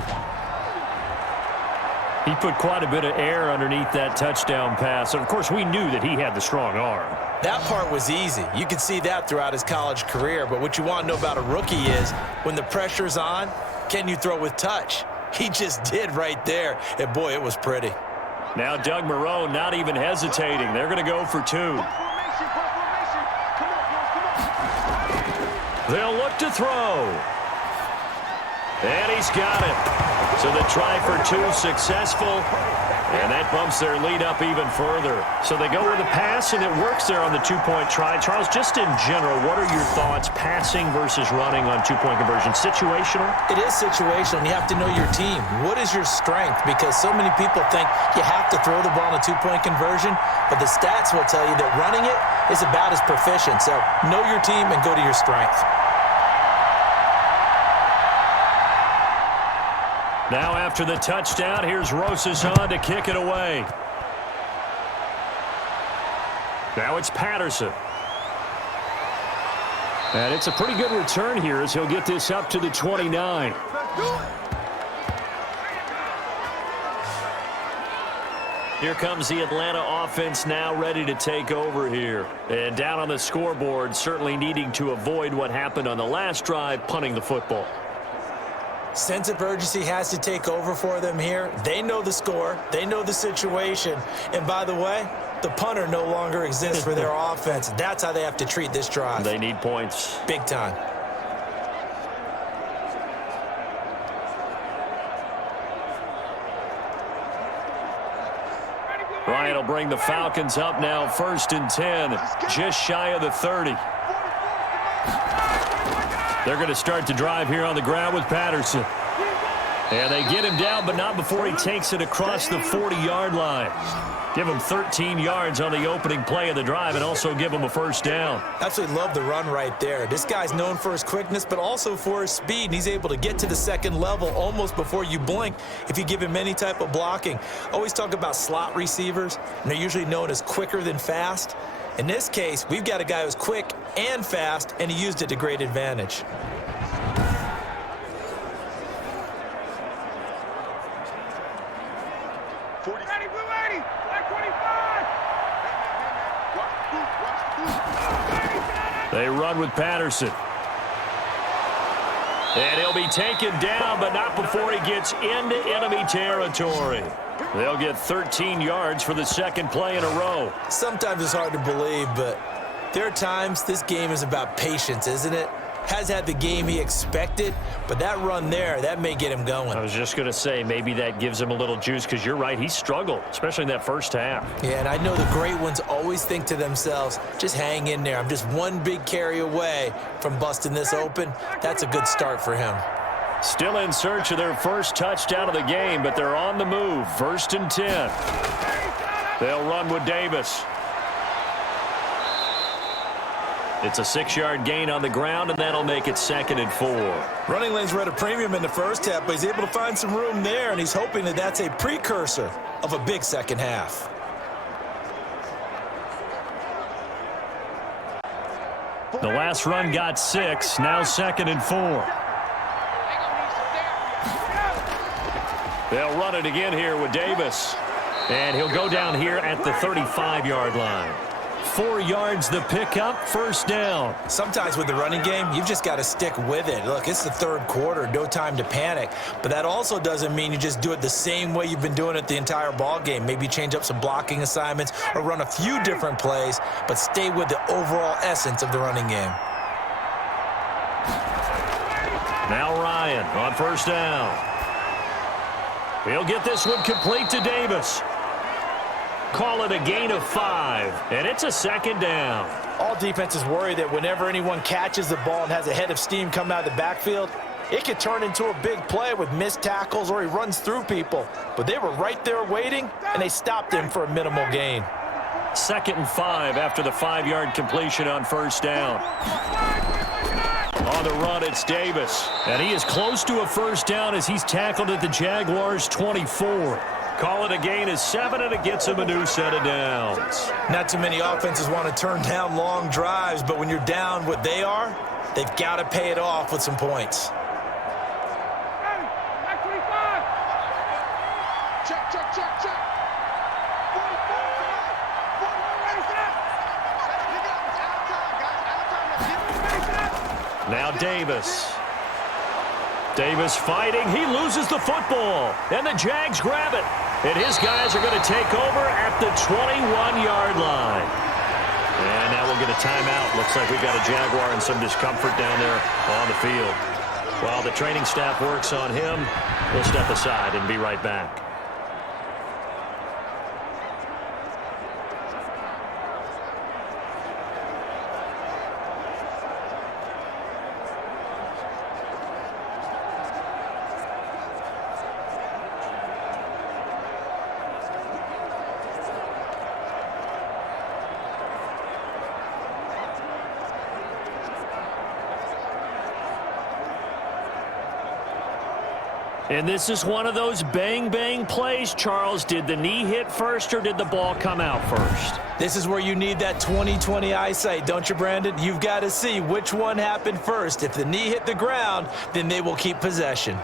He put quite a bit of air underneath that touchdown pass. And, of course, we knew that he had the strong arm. That part was easy. You could see that throughout his college career. But what you want to know about a rookie is when the pressure's on, can you throw with touch? He just did right there. And, boy, it was pretty. Now Doug Marrone not even hesitating. They're going to go for two. They'll look to throw. And he's got it. So the try for two successful, and that bumps their lead up even further. So they go with a pass, and it works there on the two-point try. Charles, just in general, what are your thoughts passing versus running on two-point conversion? Situational? It is situational, and you have to know your team. What is your strength? Because so many people think you have to throw the ball in a two-point conversion, but the stats will tell you that running it is about as proficient. So know your team and go to your strength. Now after the touchdown, here's Rosas on to kick it away. Now it's Patterson. And it's a pretty good return here as he'll get this up to the 29. Here comes the Atlanta offense now ready to take over here. And down on the scoreboard, certainly needing to avoid what happened on the last drive, punting the football. Sense of urgency has to take over for them here. They know the score. They know the situation. And by the way, the punter no longer exists for their offense. That's how they have to treat this drive. They need points. Big time. Ryan will bring the Falcons up now 1st and 10, just shy of the 30. They're going to start to drive here on the ground with Patterson. And they get him down, but not before he takes it across the 40-yard line. Give him 13 yards on the opening play of the drive and also give him a first down. Absolutely love the run right there. This guy's known for his quickness, but also for his speed. And he's able to get to the second level almost before you blink if you give him any type of blocking. Always talk about slot receivers, and they're usually known as quicker than fast. In this case, we've got a guy who's quick and fast, and he used it to great advantage. They run with Patterson. And he'll be taken down, but not before he gets into enemy territory. They'll get 13 yards for the second play in a row. Sometimes it's hard to believe, but there are times this game is about patience, isn't it? Has had the game he expected, but that run there, that may get him going. I was just going to say, maybe that gives him a little juice, because you're right, he struggled, especially in that first half. Yeah, and I know the great ones always think to themselves, just hang in there. I'm just one big carry away from busting this open. That's a good start for him. Still in search of their first touchdown of the game, but they're on the move. 1st and 10. They'll run with Davis. It's a 6-yard gain on the ground, and that'll make it 2nd and 4. Running lanes were at a premium in the first half, but he's able to find some room there, and he's hoping that that's a precursor of a big second half. The last run got 6, now 2nd and 4. They'll run it again here with Davis. And he'll go down here at the 35-yard line. 4 yards the pickup, first down. Sometimes with the running game, you've just got to stick with it. Look, it's the third quarter, no time to panic. But that also doesn't mean you just do it the same way you've been doing it the entire ball game. Maybe change up some blocking assignments or run a few different plays, but stay with the overall essence of the running game. Now Ryan on first down. He'll get this one complete to Davis. Call it a gain of 5, and it's a second down. All defenses worry that whenever anyone catches the ball and has a head of steam coming out of the backfield, it could turn into a big play with missed tackles or he runs through people. But they were right there waiting, and they stopped him for a minimal gain. 2nd and 5 after the 5-yard completion on first down. On the run, it's Davis. And he is close to a first down as he's tackled at the Jaguars' 24. Call it a gain of 7, and it gets him a new set of downs. Not too many offenses want to turn down long drives, but when you're down what they are, they've got to pay it off with some points. Check, check, check, check. Now Davis. Davis fighting. He loses the football. And the Jags grab it. And his guys are going to take over at the 21-yard line. And now we'll get a timeout. Looks like we've got a Jaguar and some discomfort down there on the field. While the training staff works on him, we'll step aside and be right back. And this is one of those bang-bang plays, Charles. Did the knee hit first or did the ball come out first? This is where you need that 20/20 eyesight, don't you, Brandon? You've got to see which one happened first. If the knee hit the ground, then they will keep possession.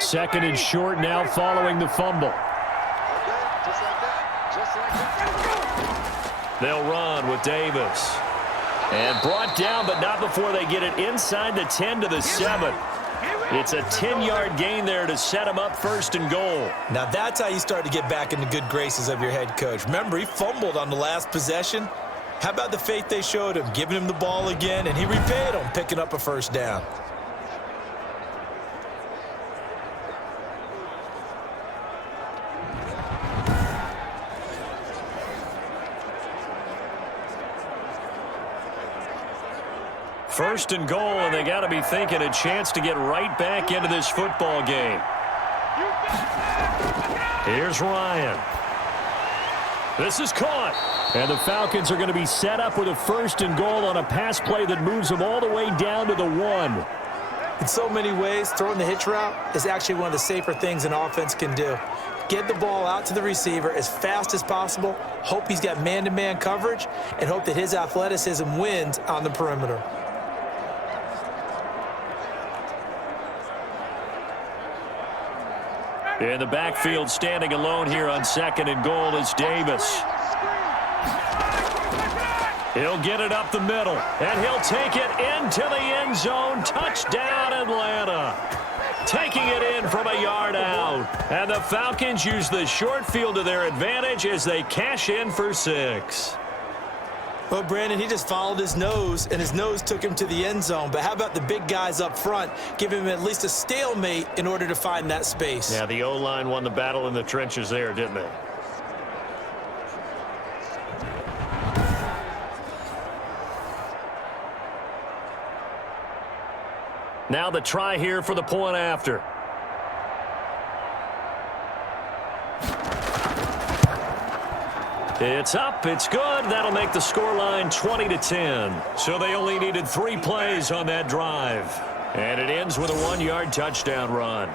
Second and short now following the fumble. They'll run with Davis. And brought down, but not before they get it inside the 10 to the 7. It's a 10-yard gain there to set him up 1st and goal. Now that's how you start to get back in the good graces of your head coach. Remember, he fumbled on the last possession. How about the faith they showed him, giving him the ball again, and he repaid him, picking up a first down. First and goal, and they got to be thinking a chance to get right back into this football game. Here's Ryan. This is caught. And the Falcons are going to be set up with a 1st and goal on a pass play that moves them all the way down to the 1. In so many ways, throwing the hitch route is actually one of the safer things an offense can do. Get the ball out to the receiver as fast as possible, hope he's got man-to-man coverage, and hope that his athleticism wins on the perimeter. In the backfield, standing alone here on 2nd and goal is Davis. He'll get it up the middle, and he'll take it into the end zone. Touchdown, Atlanta. Taking it in from a yard out. And the Falcons use the short field to their advantage as they cash in for 6. Well, Brandon, he just followed his nose, and his nose took him to the end zone. But how about the big guys up front? Give him at least a stalemate in order to find that space. Yeah, the O-line won the battle in the trenches there, didn't they? Now the try here for the point after. It's up, it's good. That'll make the scoreline 20-10. So they only needed 3 plays on that drive. And it ends with a 1-yard touchdown run.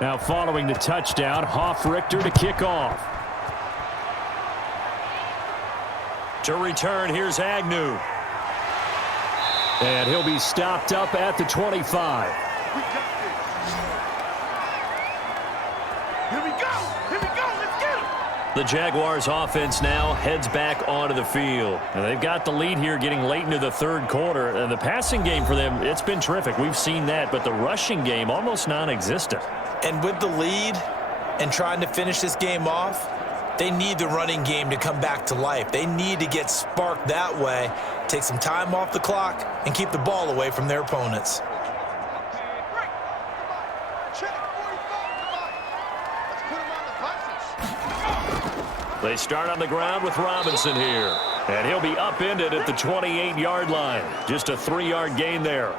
Now following the touchdown, Hoff-Richter to kick off. To return, here's Agnew. And he'll be stopped up at the 25. We got this. Here we go. Here we go. Let's get him. The Jaguars offense now heads back onto the field. And they've got the lead here getting late into the third quarter. And the passing game for them, it's been terrific. We've seen that. But the rushing game, almost non-existent. And with the lead and trying to finish this game off, they need the running game to come back to life. They need to get sparked that way, take some time off the clock, and keep the ball away from their opponents. They start on the ground with Robinson here. And he'll be upended at the 28-yard line. Just a 3-yard gain there.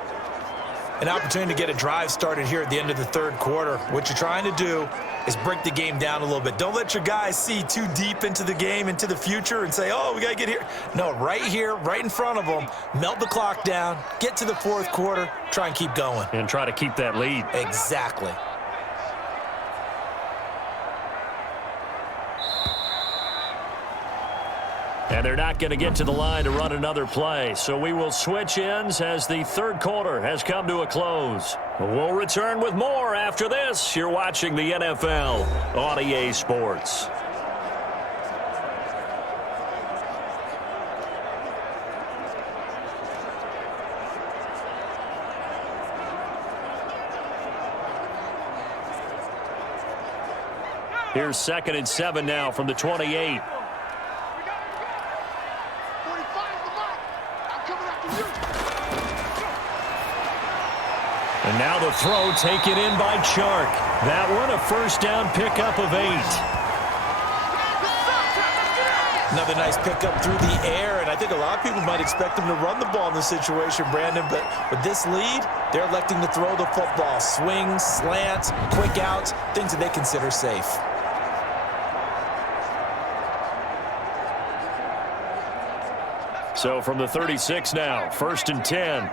An opportunity to get a drive started here at the end of the third quarter. What you're trying to do is break the game down a little bit. Don't let your guys see too deep into the game, into the future, and say, oh, we got to get here. No, right here, right in front of them, melt the clock down, get to the fourth quarter, try and keep going. And try to keep that lead. Exactly. And they're not going to get to the line to run another play. So we will switch ends as the third quarter has come to a close. We'll return with more after this. You're watching the NFL on EA Sports. Here's 2nd and 7 now from the 28. And now the throw taken in by Chark. That one a first down pickup of 8. Another nice pickup through the air, and I think a lot of people might expect them to run the ball in this situation, Brandon, but with this lead, they're electing to throw the football. Swings, slants, quick outs, things that they consider safe. So from the 36 now, 1st and 10.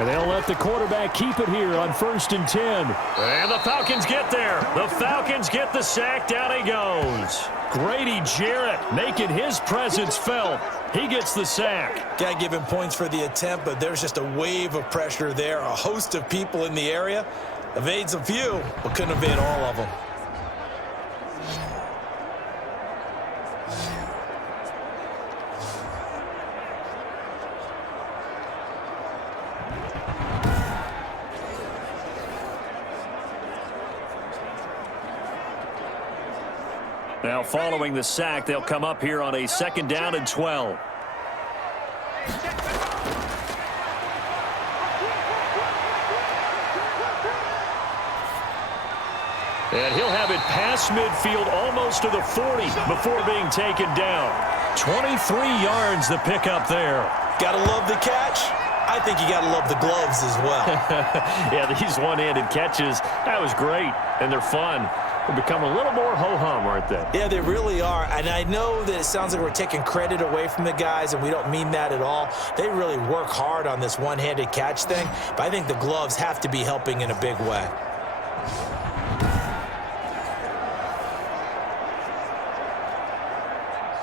And they'll let the quarterback keep it here on 1st and 10. And the Falcons get there. The Falcons get the sack. Down he goes. Grady Jarrett making his presence felt. He gets the sack. Got to give him points for the attempt, but there's just a wave of pressure there. A host of people in the area. Evades a few, but couldn't evade all of them. Now following the sack, they'll come up here on a 2nd down and 12. And he'll have it past midfield almost to the 40 before being taken down. 23 yards the pickup there. Gotta love the catch. I think you gotta love the gloves as well. Yeah, these one-handed catches, that was great, and they're fun. They'll become a little more ho-hum, aren't they? Yeah, they really are. And I know that it sounds like we're taking credit away from the guys, and we don't mean that at all. They really work hard on this one-handed catch thing, but I think the gloves have to be helping in a big way.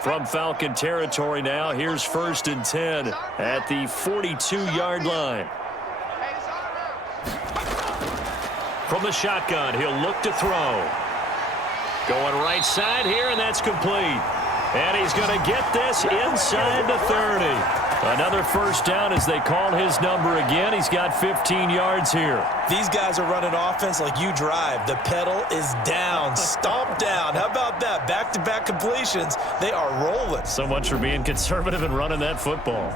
From Falcon territory now, here's 1st and 10 at the 42-yard line. From the shotgun, he'll look to throw. Going right side here, and that's complete. And he's going to get this inside the 30. Another first down as they call his number again. He's got 15 yards here. These guys are running offense like you drive. The pedal is down, stomp down. How about that? Back-to-back completions. They are rolling. So much for being conservative and running that football.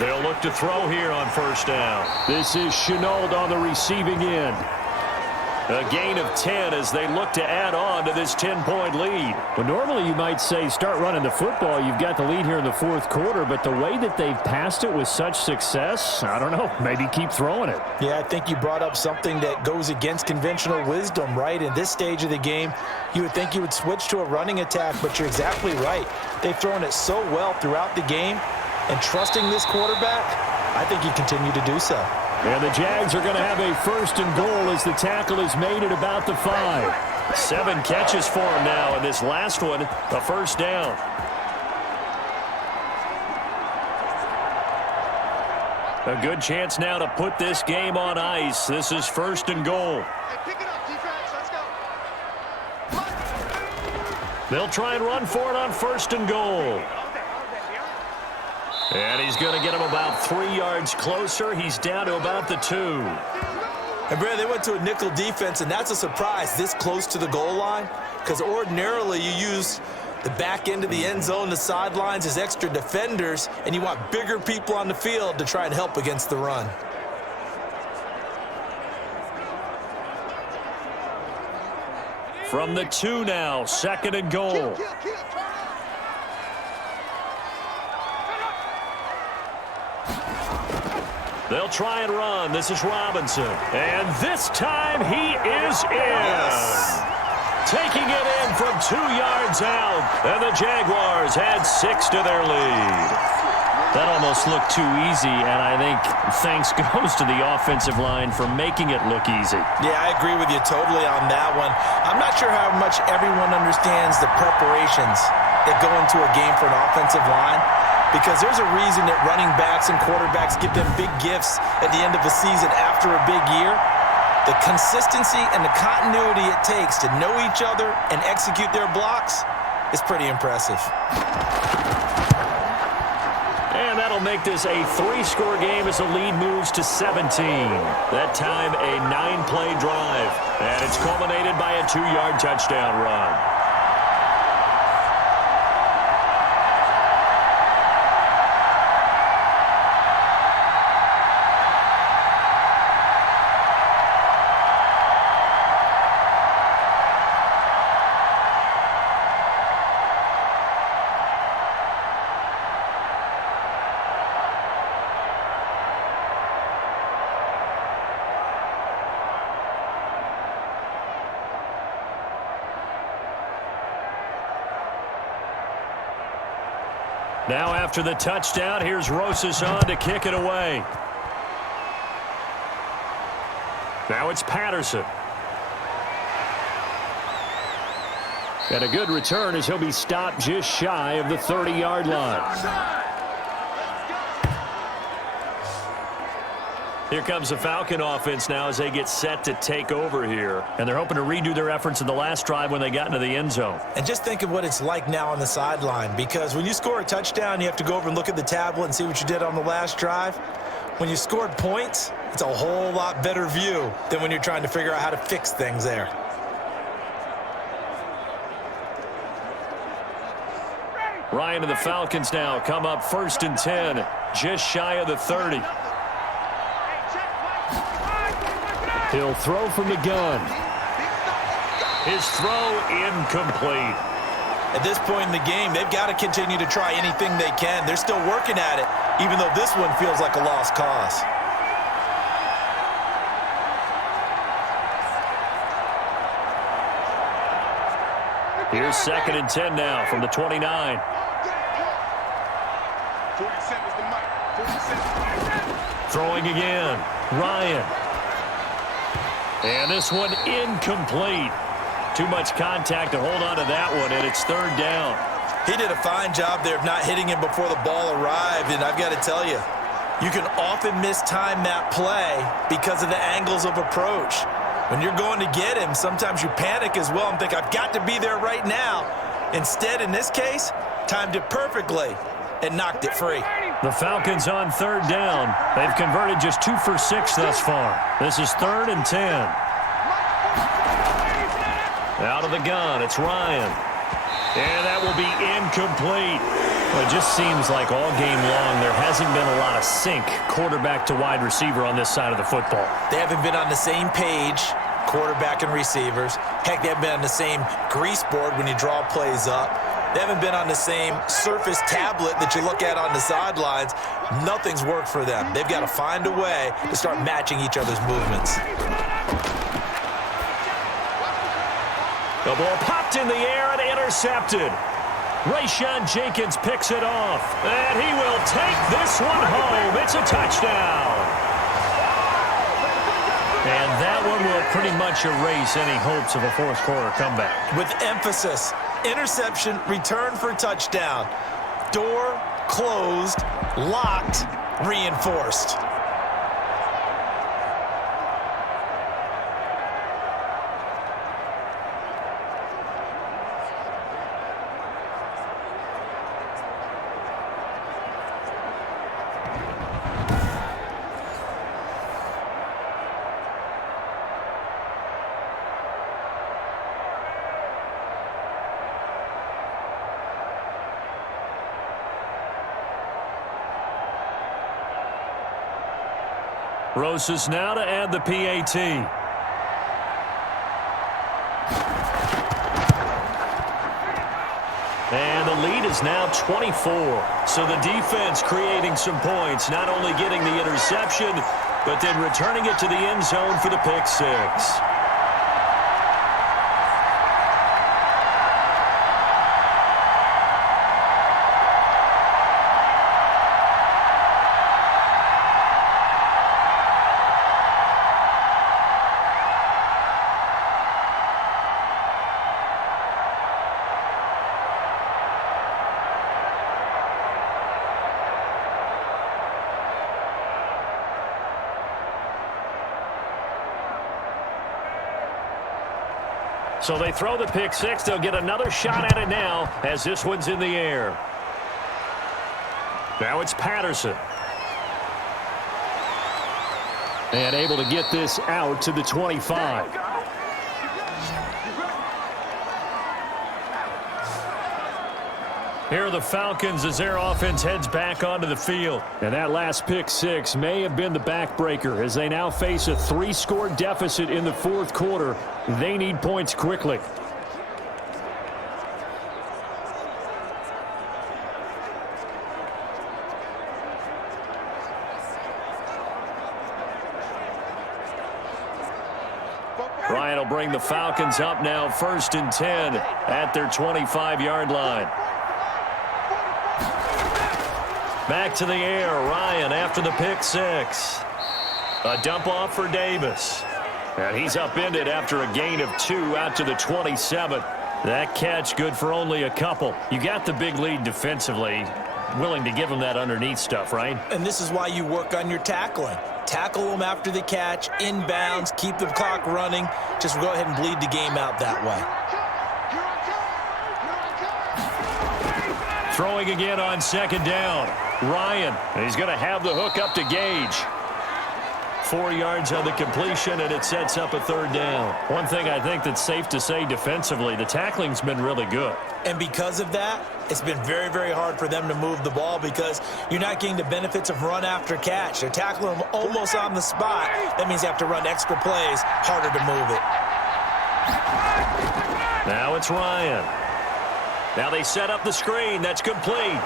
They'll look to throw here on first down. This is Chenault on the receiving end. A gain of 10 as they look to add on to this 10-point lead. Well, normally you might say start running the football. You've got the lead here in the fourth quarter, but the way that they've passed it with such success, I don't know, maybe keep throwing it. Yeah, I think you brought up something that goes against conventional wisdom, right? In this stage of the game, you would think you would switch to a running attack, but you're exactly right. They've thrown it so well throughout the game, and trusting this quarterback, I think you continue to do so. And the Jags are going to have a first and goal as the tackle is made at about the 5. 7 catches for him now, and this last one, a first down. A good chance now to put this game on ice. This is first and goal. Hey, pick it up, defense. Let's go. They'll try and run for it on first and goal. And he's going to get him about 3 yards closer. He's down to about the 2. And, Brad, they went to a nickel defense, and that's a surprise this close to the goal line, because ordinarily you use the back end of the end zone, the sidelines as extra defenders, and you want bigger people on the field to try and help against the run. From the 2 now, second and goal. They'll try and run. This is Robinson. And this time he is in. Taking it in from 2 yards out. And the Jaguars add 6 to their lead. That almost looked too easy, and I think thanks goes to the offensive line for making it look easy. Yeah, I agree with you totally on that one. I'm not sure how much everyone understands the preparations that go into a game for an offensive line, because there's a reason that running backs and quarterbacks give them big gifts at the end of the season after a big year. The consistency and the continuity it takes to know each other and execute their blocks is pretty impressive. And that'll make this a 3-score game as the lead moves to 17. That time a 9-play drive. And it's culminated by a 2-yard touchdown run. Now after the touchdown, here's Rosas on to kick it away. Now it's Patterson. And a good return as he'll be stopped just shy of the 30-yard line. Here comes the Falcon offense now as they get set to take over here. And they're hoping to redo their efforts in the last drive when they got into the end zone. And just think of what it's like now on the sideline, because when you score a touchdown, you have to go over and look at the tablet and see what you did on the last drive. When you scored points, it's a whole lot better view than when you're trying to figure out how to fix things there. Ryan and the Falcons now come up first and 10, just shy of the 30. He'll throw from the gun. His throw incomplete. At this point in the game, they've got to continue to try anything they can. They're still working at it, even though this one feels like a lost cause. Here's second and 10 now from the 29. 47's the mic. 47. Throwing again. Ryan. And this one incomplete. Too much contact to hold on to that one, and it's third down. He did a fine job there of not hitting him before the ball arrived, and I've got to tell you, you can often mistime that play because of the angles of approach. When you're going to get him, sometimes you panic as well and think, I've got to be there right now. Instead, in this case, timed it perfectly and knocked it free. The Falcons on third down. They've converted just 2 for 6 thus far. This is third and 10. Out of the gun, it's Ryan. And that will be incomplete. Well, it just seems like all game long there hasn't been a lot of sync quarterback to wide receiver on this side of the football. They haven't been on the same page quarterback and receivers. Heck, they haven't been on the same grease board when you draw plays up. They haven't been on the same Surface tablet that you look at on the sidelines. Nothing's worked for them. They've got to find a way to start matching each other's movements. The ball popped in the air and intercepted. Rayshawn Jenkins picks it off, and he will take this one home. It's a touchdown. And that one will pretty much erase any hopes of a fourth quarter comeback. With emphasis, interception, return for touchdown. Door closed, locked, reinforced. Rosas now to add the PAT. And the lead is now 24. So the defense creating some points, not only getting the interception, but then returning it to the end zone for the pick six. So they throw the pick six. They'll get another shot at it now as this one's in the air. Now it's Patterson. And able to get this out to the 25. Here are the Falcons as their offense heads back onto the field. And that last pick six may have been the backbreaker as they now face a 3-score deficit in the fourth quarter. They need points quickly. Ryan will bring the Falcons up now 1st and 10 at their 25-yard line. Back to the air, Ryan after the pick six. A dump off for Davis. And he's upended after a gain of 2 out to the 27. That catch good for only a couple. You got the big lead defensively. Willing to give them that underneath stuff, right? And this is why you work on your tackling. Tackle them after the catch, inbounds, keep the clock running. Just go ahead and bleed the game out that way. Throwing again on 2nd down. Ryan, and he's going to have the hook up to Gage. 4 yards on the completion, and it sets up a 3rd down. One thing I think that's safe to say defensively, the tackling's been really good. And because of that, it's been very, very hard for them to move the ball because you're not getting the benefits of run after catch. They're tackling them almost on the spot. That means you have to run extra plays, harder to move it. Now it's Ryan. Now they set up the screen. That's complete.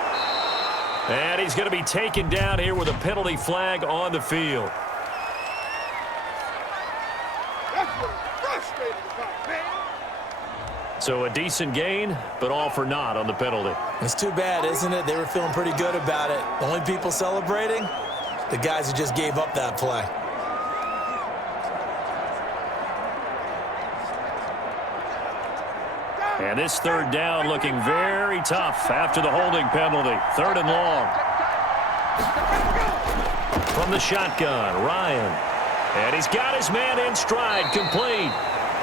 And he's going to be taken down here with a penalty flag on the field. So a decent gain, but all for naught on the penalty. It's too bad, isn't it? They were feeling pretty good about it. The only people celebrating, the guys who just gave up that play. And this 3rd down looking very tough after the holding penalty. 3rd and long. From the shotgun, Ryan. And he's got his man in stride, complete.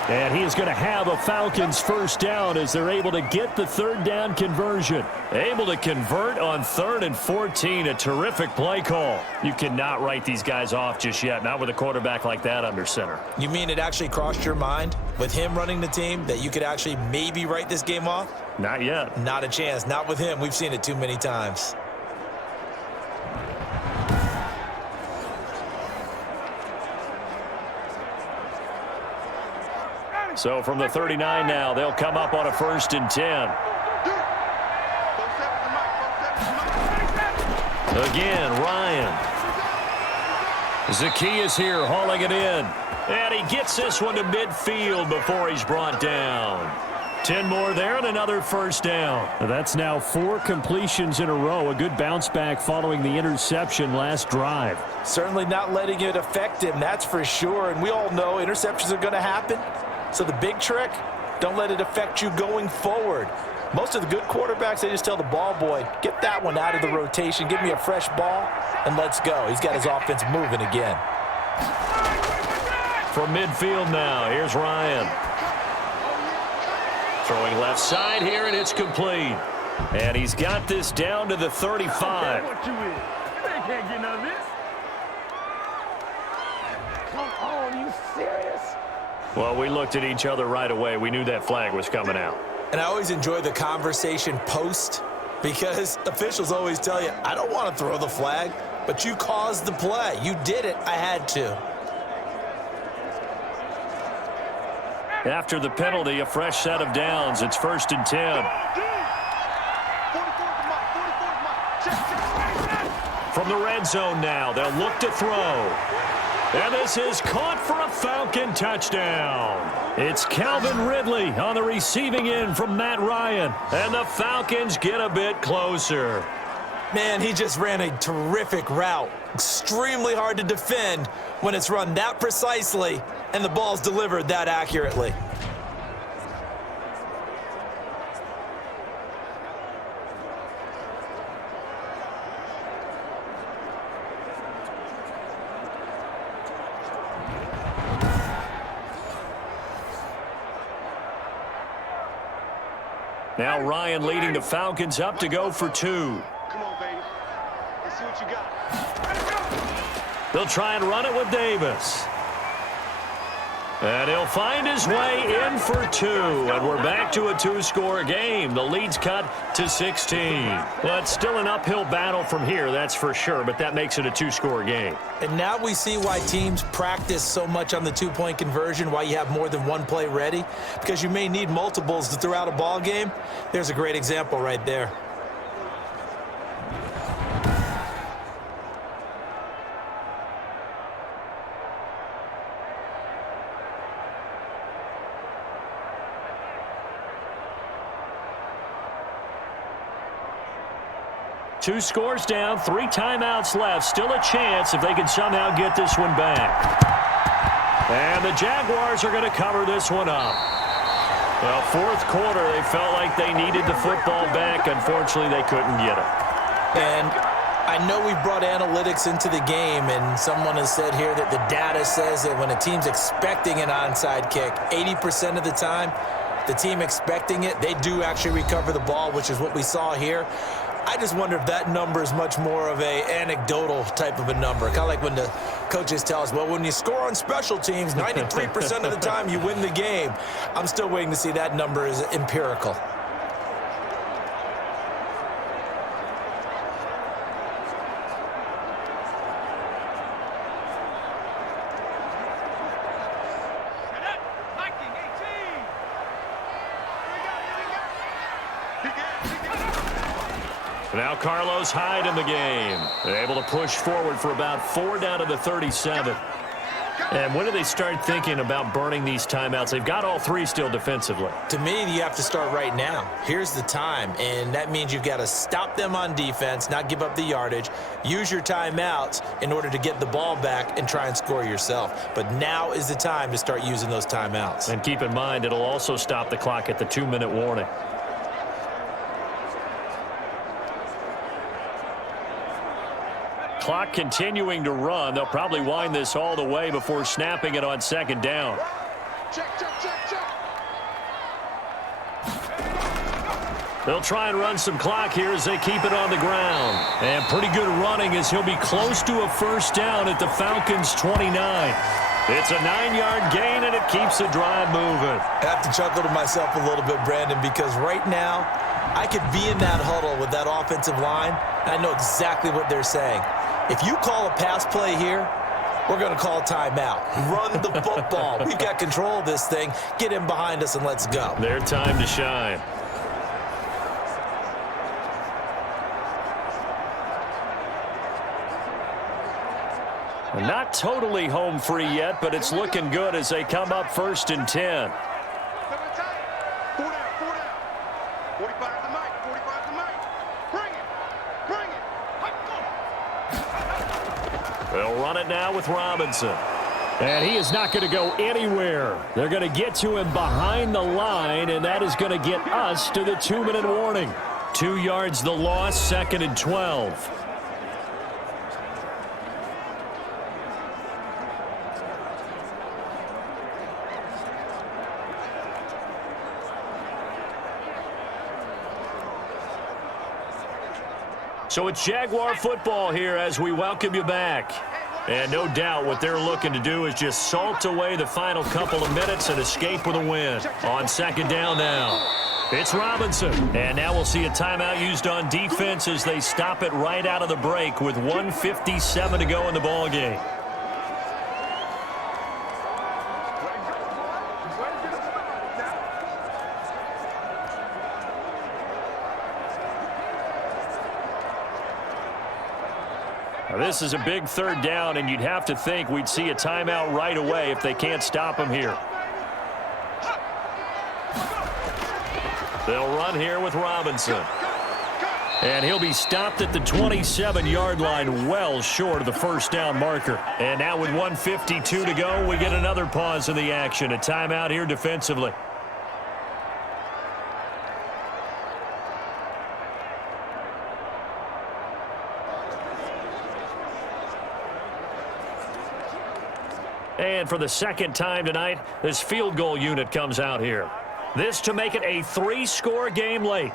And he is going to have a Falcons 1st down as they're able to get the 3rd down conversion. Able to convert on 3rd and 14. A terrific play call. You cannot write these guys off just yet, not with a quarterback like that under center. You mean it actually crossed your mind with him running the team that you could actually maybe write this game off? Not yet. Not a chance. Not with him. We've seen it too many times. So from the 39 now, they'll come up on a 1st and 10. Again, Ryan. Zacchaeus here hauling it in. And he gets this one to midfield before he's brought down. 10 more there and another 1st down. That's now 4 completions in a row. A good bounce back following the interception last drive. Certainly not letting it affect him, that's for sure. And we all know interceptions are going to happen. So the big trick, don't let it affect you going forward. Most of the good quarterbacks, they just tell the ball boy, get that one out of the rotation, give me a fresh ball, and let's go. He's got his offense moving again. From midfield now, here's Ryan. Throwing left side here, and it's complete. And he's got this down to the 35. What you is? They can't get none of this. Come on, you serious? Well, we looked at each other right away. We knew that flag was coming out. And I always enjoy the conversation post because officials always tell you, I don't want to throw the flag, but you caused the play. You did it. I had to. After the penalty, a fresh set of downs. It's 1st and 10. From the red zone now, they'll look to throw. And this is caught for a Falcon touchdown. It's Calvin Ridley on the receiving end from Matt Ryan. And the Falcons get a bit closer. Man, he just ran a terrific route. Extremely hard to defend when it's run that precisely and the ball's delivered that accurately. Now Ryan leading the Falcons up to go for 2. Come on, baby. Let's see what you got. They'll try and run it with Davis. And he'll find his way in for 2. And we're back to a 2-score game. The lead's cut to 16. Well, it's still an uphill battle from here, that's for sure, but that makes it a 2-score game. And now we see why teams practice so much on the 2-point conversion, why you have more than one play ready, because you may need multiples to throw out a ball game. There's a great example right there. Two scores down, 3 timeouts left. Still a chance if they can somehow get this one back. And the Jaguars are going to cover this one up. Well, 4th quarter, they felt like they needed the football back. Unfortunately, they couldn't get it. And I know we brought analytics into the game, and someone has said here that the data says that when a team's expecting an onside kick, 80% of the time, the team expecting it, they do actually recover the ball, which is what we saw here. I just wonder if that number is much more of a anecdotal type of a number. Kind of like when the coaches tell us, well, when you score on special teams, 93% of the time you win the game. I'm still waiting to see that number is empirical. Now Carlos Hyde in the game. They're able to push forward for about 4 down to the 37. And when do they start thinking about burning these timeouts? They've got all 3 still defensively. To me, you have to start right now. Here's the time, and that means you've got to stop them on defense, not give up the yardage, use your timeouts in order to get the ball back and try and score yourself. But now is the time to start using those timeouts. And keep in mind, it'll also stop the clock at the 2-minute warning. Clock continuing to run. They'll probably wind this all the way before snapping it on 2nd down. Check. They'll try and run some clock here as they keep it on the ground. And pretty good running as he'll be close to a 1st down at the Falcons' 29. It's a 9-yard gain, and it keeps the drive moving. I have to chuckle to myself a little bit, Brandon, because right now I could be in that huddle with that offensive line, and I know exactly what they're saying. If you call a pass play here, We're going to call timeout. Run the football. We've got control of this thing. Get him behind us and let's go. Their time to shine. Not totally home free yet, but it's looking good as they come up 1st and 10. 4 down. 45 the mic. 45 the mic. Bring it. They'll run it now with Robinson. And he is not going to go anywhere. They're going to get to him behind the line, and that is going to get us to the 2-minute warning. 2 yards the loss, 2nd and 12. So it's Jaguar football here as we welcome you back. And no doubt what they're looking to do is just salt away the final couple of minutes and escape with a win. On 2nd down now, it's Robinson. And now we'll see a timeout used on defense as they stop it right out of the break with 1:57 to go in the ballgame. Now this is a big 3rd down, and you'd have to think we'd see a timeout right away if they can't stop him here. They'll run here with Robinson. And he'll be stopped at the 27-yard line, well short of the 1st down marker. And now with 1:52 to go, we get another pause in the action. A timeout here defensively. And for the 2nd time tonight, this field goal unit comes out here. This to make it a 3-score game late.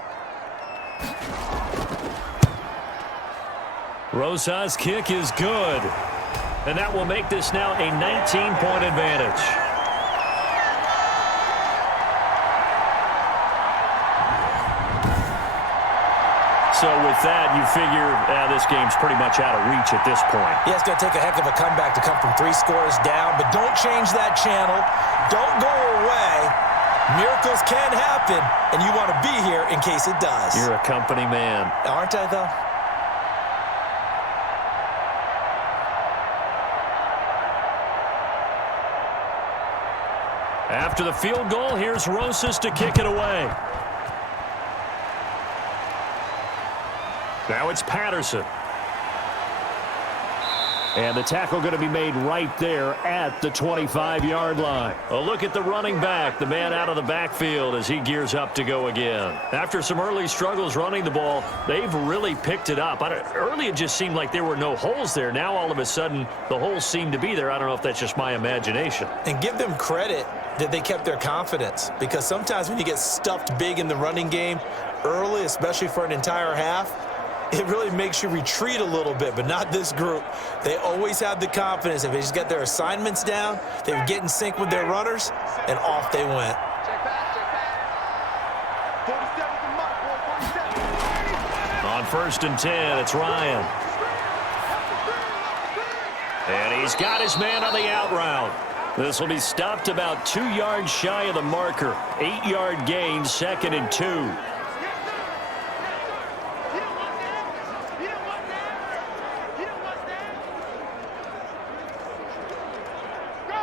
Rosa's kick is good. And that will make this now a 19-point advantage. So with that, you figure this game's pretty much out of reach at this point. Yeah, it's going to take a heck of a comeback to come from 3 scores down, but don't change that channel. Don't go away. Miracles can happen, and you want to be here in case it does. You're a company man. Aren't I, though? After the field goal, here's Rosas to kick it away. Now it's Patterson. And the tackle going to be made right there at the 25-yard line. A look at the running back, the man out of the backfield as he gears up to go again. After some early struggles running the ball, they've really picked it up. Early it just seemed like there were no holes there. Now all of a sudden the holes seem to be there. I don't know if that's just my imagination. And give them credit that they kept their confidence, because sometimes when you get stuffed big in the running game early, especially for an entire half, it really makes you retreat a little bit, but not this group. They always have the confidence. If they just get their assignments down, they would get in sync with their runners, and off they went. On 1st and 10, it's Ryan. And he's got his man on the out route. This will be stopped about 2 yards shy of the marker. 8-yard gain, 2nd and 2.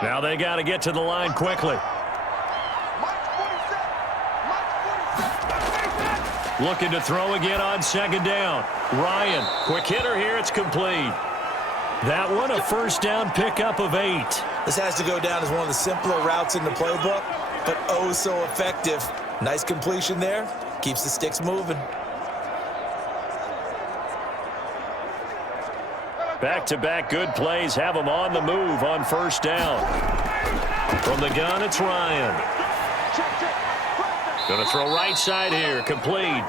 Now they got to get to the line quickly. Looking to throw again on 2nd down. Ryan, quick hitter here, it's complete. That one, a 1st down pickup of 8. This has to go down as one of the simpler routes in the playbook, but oh so effective. Nice completion there. Keeps the sticks moving. Back-to-back good plays have them on the move on 1st down. From the gun, it's Ryan. Going to throw right side here, complete.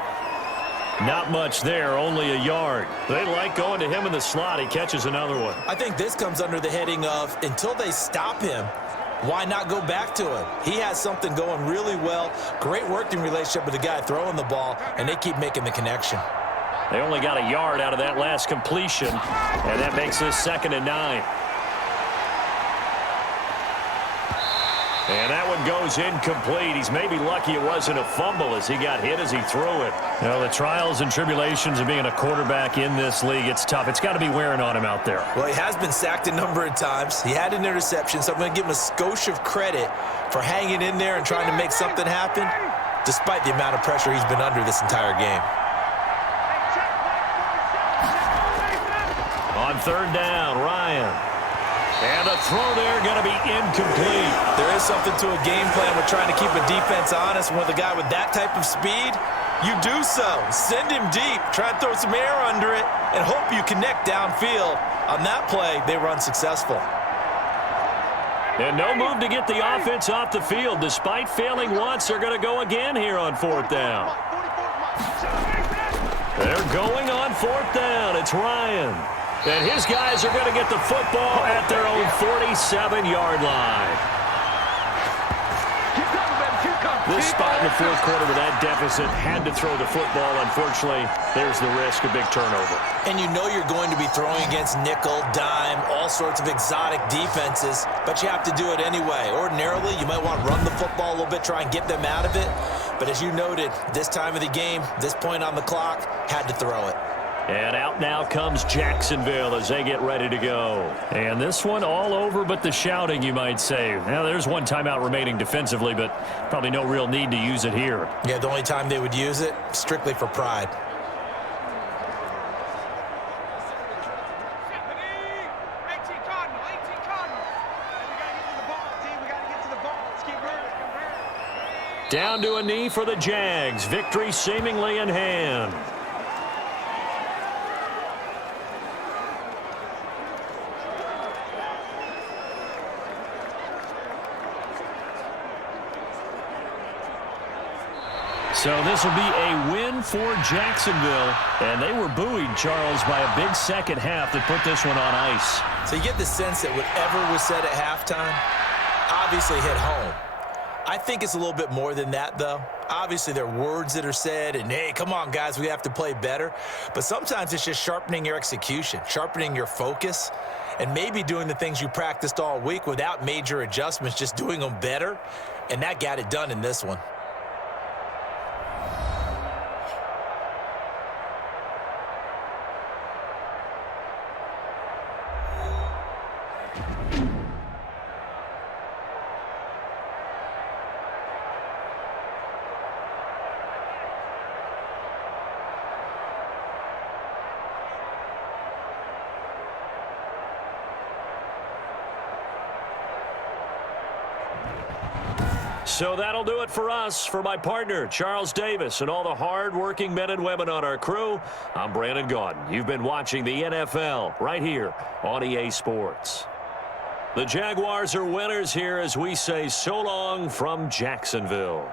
Not much there, only a yard. They like going to him in the slot. He catches another one. I think this comes under the heading of, until they stop him, why not go back to him? He has something going really well. Great working relationship with the guy throwing the ball, and they keep making the connection. They only got a yard out of that last completion, and that makes this 2nd and 9. And that one goes incomplete. He's maybe lucky it wasn't a fumble as he got hit as he threw it. You know, the trials and tribulations of being a quarterback in this league, it's tough. It's got to be wearing on him out there. Well, he has been sacked a number of times. He had an interception, so I'm going to give him a skosh of credit for hanging in there and trying to make something happen, despite the amount of pressure he's been under this entire game. On third down, Ryan. And a throw there going to be incomplete. There is something to a game plan with trying to keep a defense honest. With a guy with that type of speed, you do so. Send him deep. Try and throw some air under it and hope you connect downfield. On that play, they were unsuccessful. And no move to get the offense off the field. Despite failing once, they're going to go again here on fourth down. They're going on fourth down. It's Ryan. And his guys are going to get the football at their own 47-yard line. This spot in the fourth quarter with that deficit had to throw the football. Unfortunately, there's the risk of big turnover. And you know you're going to be throwing against nickel, dime, all sorts of exotic defenses, but you have to do it anyway. Ordinarily, you might want to run the football a little bit, try and get them out of it. But as you noted, this time of the game, this point on the clock, had to throw it. And out now comes Jacksonville as they get ready to go. And this one all over but the shouting, you might say. Now, there's one timeout remaining defensively, but probably no real need to use it here. Yeah, the only time they would use it, strictly for pride. Down to a knee for the Jags. Victory seemingly in hand. So this will be a win for Jacksonville. And they were buoyed, Charles, by a big second half that put this one on ice. So you get the sense that whatever was said at halftime obviously hit home. I think it's a little bit more than that, though. Obviously, there are words that are said, and, hey, come on, guys, we have to play better. But sometimes it's just sharpening your execution, sharpening your focus, and maybe doing the things you practiced all week without major adjustments, just doing them better. And that got it done in this one. So that'll do it for us. For my partner, Charles Davis, and all the hard-working men and women on our crew, I'm Brandon Gaudin. You've been watching the NFL right here on EA Sports. The Jaguars are winners here as we say so long from Jacksonville.